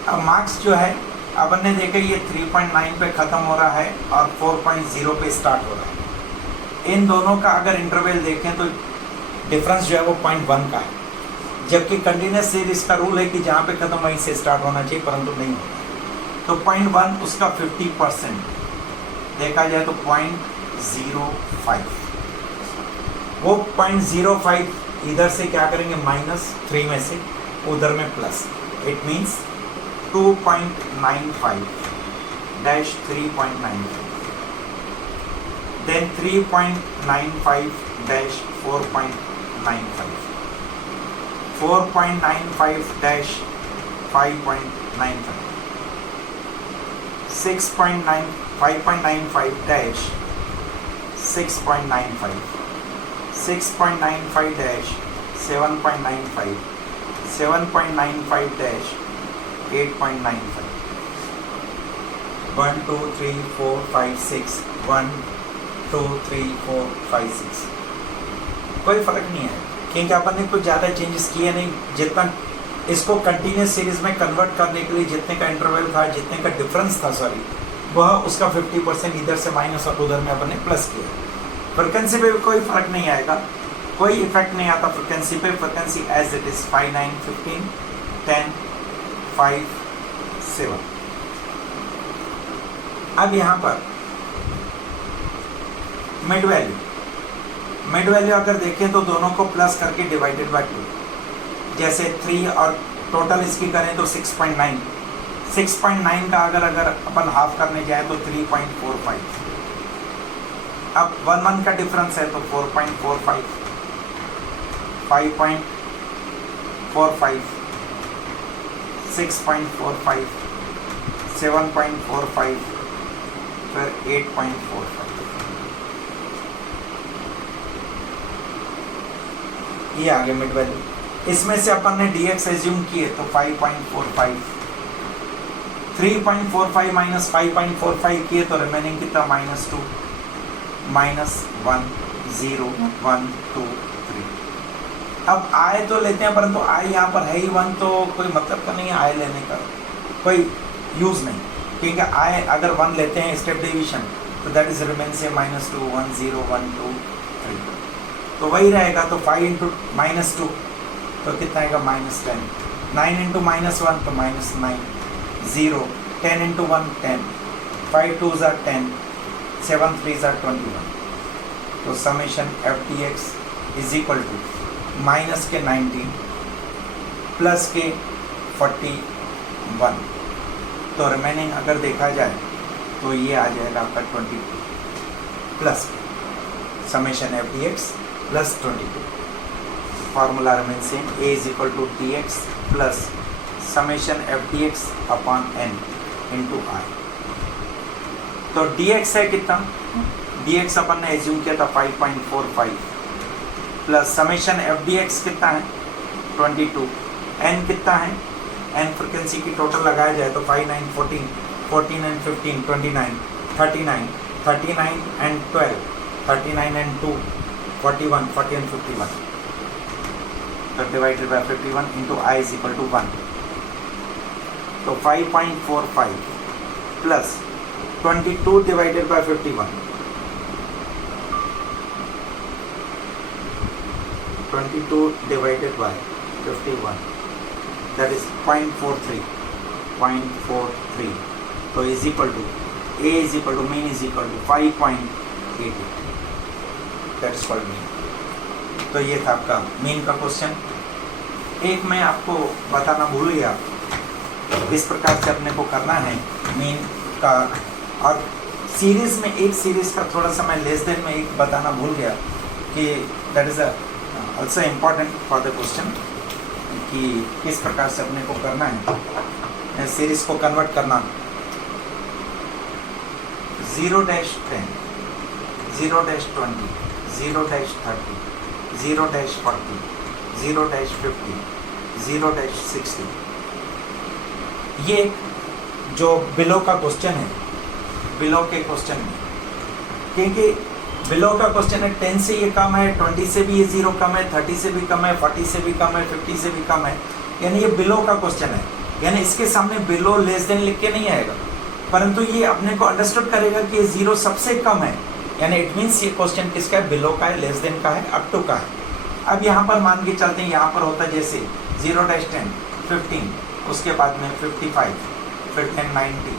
अब मार्क्स जो है अपन ने देखा ये 3.9 पे ख़त्म हो रहा है और 4.0 पे स्टार्ट हो रहा है. इन दोनों का अगर इंटरवल देखें तो डिफरेंस जो है वो 0.1 का है, जबकि कंटिन्यूस सीरीज का रूल है कि जहाँ पे ख़त्म वहीं से स्टार्ट होना चाहिए, परंतु नहीं होता. तो 0.1 उसका 50% देखा जाए तो 0.05. वो 0.05 इधर से क्या करेंगे -3 में से, उधर में प्लस. It means 2.95-3.95, then 3.95-4.95, 4.95-5.95, 5.95-6.95, 6.95-7.95, 7.95-8.95. 1, 2, 3, 4, 5, 6. 1, 2, 3, 4, 5, 6. कोई फर्क नहीं है क्योंकि अपन ने कुछ ज़्यादा चेंजेस किए नहीं. जितना इसको कंटिन्यूस सीरीज में कन्वर्ट करने के लिए जितने का इंटरवल था, जितने का डिफरेंस था, सॉरी, वह उसका 50% इधर से माइनस और उधर में अपन ने प्लस किया. फ्रिक्वेंसी पे भी कोई फर्क नहीं आएगा, कोई इफेक्ट नहीं आता फ्रिक्वेंसी पे. Frequency as it is 5, 9, 15, 10, 5, 7. अब यहाँ पर मिड वैल्यू अगर देखें तो दोनों को प्लस करके डिवाइडेड बाय 2. जैसे 3 और टोटल इसकी करें तो 6.9. 6.9 का अगर अपन हाफ करने जाए तो 3.45. अब 1 का डिफरेंस है तो 4.45, 5.45, 6.45, 7.45, फिर 8.45. ये आगे मिड वैल्यू. इसमें से अपन ने dx एज्यूम किए तो 5.45. 3.45 माइनस 5.45 किए तो रिमेनिंग कितना -2, -1, 0, 1, 2, 3. अब आय तो लेते हैं, परंतु आय यहाँ पर है ही 1, तो कोई मतलब का नहीं है आय लेने का, कोई यूज़ नहीं. क्योंकि आय अगर 1 लेते हैं स्टेप डिवीजन तो दैट इज रिमेन से -2, 1, 0, 1, 2, 3. तो वही रहेगा. तो 5 इंटू -2 तो कितना आएगा -10. 9 इंटू -1 तो -9, 0. 10 into 1 10, 5 2s are 10, 7 3s are 21. तो summation FDX is equal to minus के 19 प्लस के 41. तो रिमेनिंग अगर देखा जाए तो ये आ जाएगा आपका 22 plus summation FDX plus 22. Formula remain same. A is equal to DX plus summation FDX upon n into I. तो dx है कितना, dx अपन ने एज्यूम किया था 5.45 प्लस समेशन FDX कितना है 22. n कितना है, n फ्रिक्वेंसी की टोटल लगाया जाए तो 5, 9, 14, 14 and 15, 29, 39, 39 and 12, 39 and 2, 41, 40 and 51. So divided by 51 into I is equal to 1. तो 5.45 plus 22 divided by 51 22 divided by 51, that is 0.43. तो is equal to A is equal to mean is equal to 5.88, that is called mean. तो ये था आपका mean का question. एक मैं आपको बताना भूल गया, इस प्रकार से अपने को करना है मीन का, और सीरीज में एक सीरीज का थोड़ा सा मैं लेस देन में एक बताना भूल गया कि that is also important for the question, कि किस प्रकार से अपने को करना है सीरीज को कन्वर्ट करना। 0-10, 0-20, 0-30, 0-40, 0-50, 0-60, ये जो बिलो का क्वेश्चन है, बिलो के क्वेश्चन में, क्योंकि बिलो का क्वेश्चन है 10 से ये कम है, 20 से भी ये 0 कम है, 30 से भी कम है, 40 से भी कम है, 50 से भी कम है, यानी ये बिलो का क्वेश्चन है। यानी इसके सामने बिलो लेस देन लिख के नहीं आएगा, परंतु ये अपने को अंडरस्टूड करेगा कि ये 0 सबसे कम है, यानी इट मीन्स ये क्वेश्चन किसका है, बिलो का है, लेस देन का है, अप टू का है। अब यहाँ पर मान के चलते हैं, यहाँ पर होता है जैसे 0-10, 15, उसके बाद में 55, फिर 10, 90,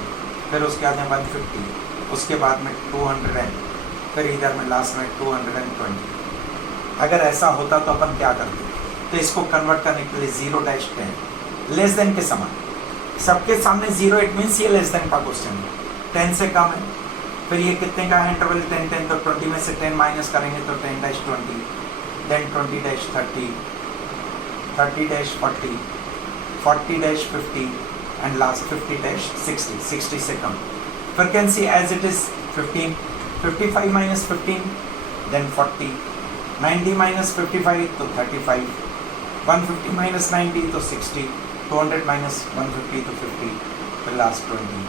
फिर उसके बाद में 150, उसके बाद में 200, फिर इधर में लास्ट में 220। अगर ऐसा होता तो अपन क्या करते, तो इसको कन्वर्ट करने के लिए 0-10 लेस देन के समान, सबके सामने 0, इट मीन्स ये लेस देन का क्वेश्चन है, 10 से कम है। फिर ये कितने का है इंटरवल, 10, 10, तो 20 में से 10 माइनस करेंगे तो 10-20, देन 20-30, 30-40, 40-50 एंड लास्ट 50-60, 60 से कम। Frequency as it is 15, 55 minus 15, then 40, 90 minus 55 तो 35, 150 माइनस 90 तो 60, 200 माइनस 150 तो 50, फिर last 20,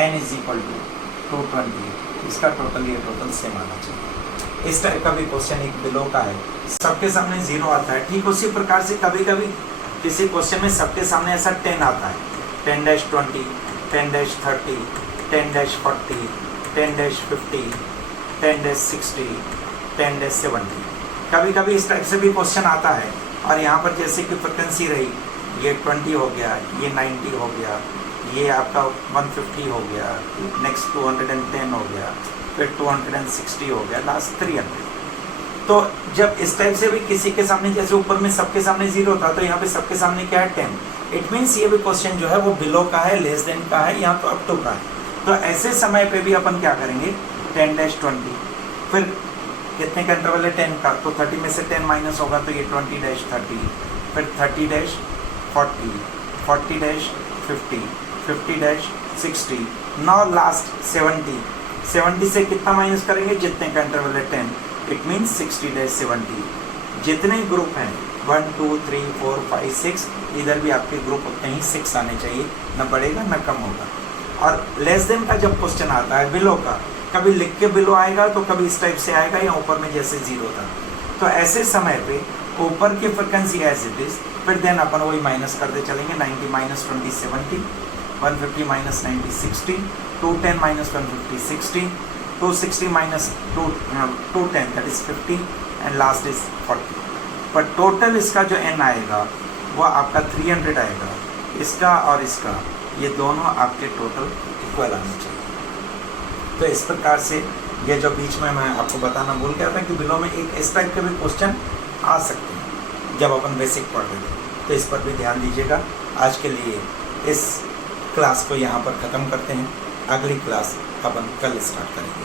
n is equal to 220। इसका टोटल, ये टोटल सेम आना चाहिए। इस टाइप का भी क्वेश्चन एक बिलो का है, सबके सामने 0 आता है। ठीक उसी प्रकार से कभी कभी किसी क्वेश्चन में सबके सामने ऐसा 10 आता है, 10-20, 10-30, 10-40, 10-50, 10-60, 10-70। कभी कभी इस टाइप से भी क्वेश्चन आता है, और यहाँ पर जैसे कि फ्रिक्वेंसी रही, ये 20 हो गया, ये 90 हो गया, ये आपका 150 हो गया, नेक्स्ट 210 हो गया, फिर 260 हो गया, लास्ट 300। तो जब इस टाइप से भी किसी के सामने, जैसे ऊपर में सबके सामने 0 था, तो यहाँ पे सबके सामने क्या है, 10, इट मीन्स ये भी क्वेश्चन जो है वो बिलो का है, लेस देन का है, यहाँ तो अप टू का है। तो ऐसे समय पे भी अपन क्या करेंगे, 10-20, फिर कितने का इंटरवल है, 10 का, तो 30 में से 10 माइनस होगा तो ये 20-30, फिर 30-40, 40-50, 50-60, नौ लास्ट 70, 70 से कितना माइनस करेंगे, जितने का इंटरवल है 10, इट मीन्स 60-70। जितने ग्रुप हैं 1, 2, 3, 4, 5, 6, इधर भी आपके ग्रुप उतने ही 6 आने चाहिए, न बढ़ेगा न कम होगा। और लेस देन का जब क्वेश्चन आता है बिलो का, कभी लिख के बिलो आएगा तो कभी इस टाइप से आएगा, या ऊपर में जैसे 0 था। तो ऐसे समय पे ऊपर की फ्रिक्वेंसी एज इट इज, फिर देन अपन वही माइनस करते चलेंगे, 90 minus 20 70, 150 minus 90 60, 210 minus 150 60, 260 minus 210 that is 50, and last is 40। पर टोटल इसका जो n आएगा वो आपका 300 आएगा, इसका और इसका, ये दोनों आपके टोटल इक्वल आने चाहिए। तो इस प्रकार से ये जो बीच में मैं आपको बताना भूल गया था कि बिलो में एक इस टाइप के भी क्वेश्चन आ सकते हैं जब अपन बेसिक पढ़ रहे थे, तो इस पर भी ध्यान दीजिएगा। आज के लिए इस क्लास को यहाँ पर ख़त्म करते हैं, अगली क्लास अपन कल स्टार्ट करेंगे।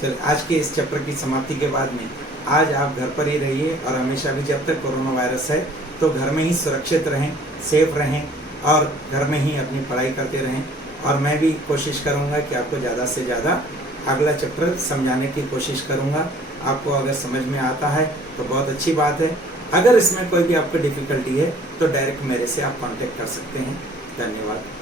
चलिए, आज के इस चैप्टर की समाप्ति के बाद में आज आप घर पर ही रहिए, और हमेशा भी जब तक कोरोना वायरस है तो घर में ही सुरक्षित रहें, सेफ रहें, और घर में ही अपनी पढ़ाई करते रहें। और मैं भी कोशिश करूँगा कि आपको ज़्यादा से ज़्यादा अगला चैप्टर समझाने की कोशिश करूँगा। आपको अगर समझ में आता है तो बहुत अच्छी बात है, अगर इसमें कोई भी आपको डिफ़िकल्टी है तो डायरेक्ट मेरे से आप कांटेक्ट कर सकते हैं। धन्यवाद।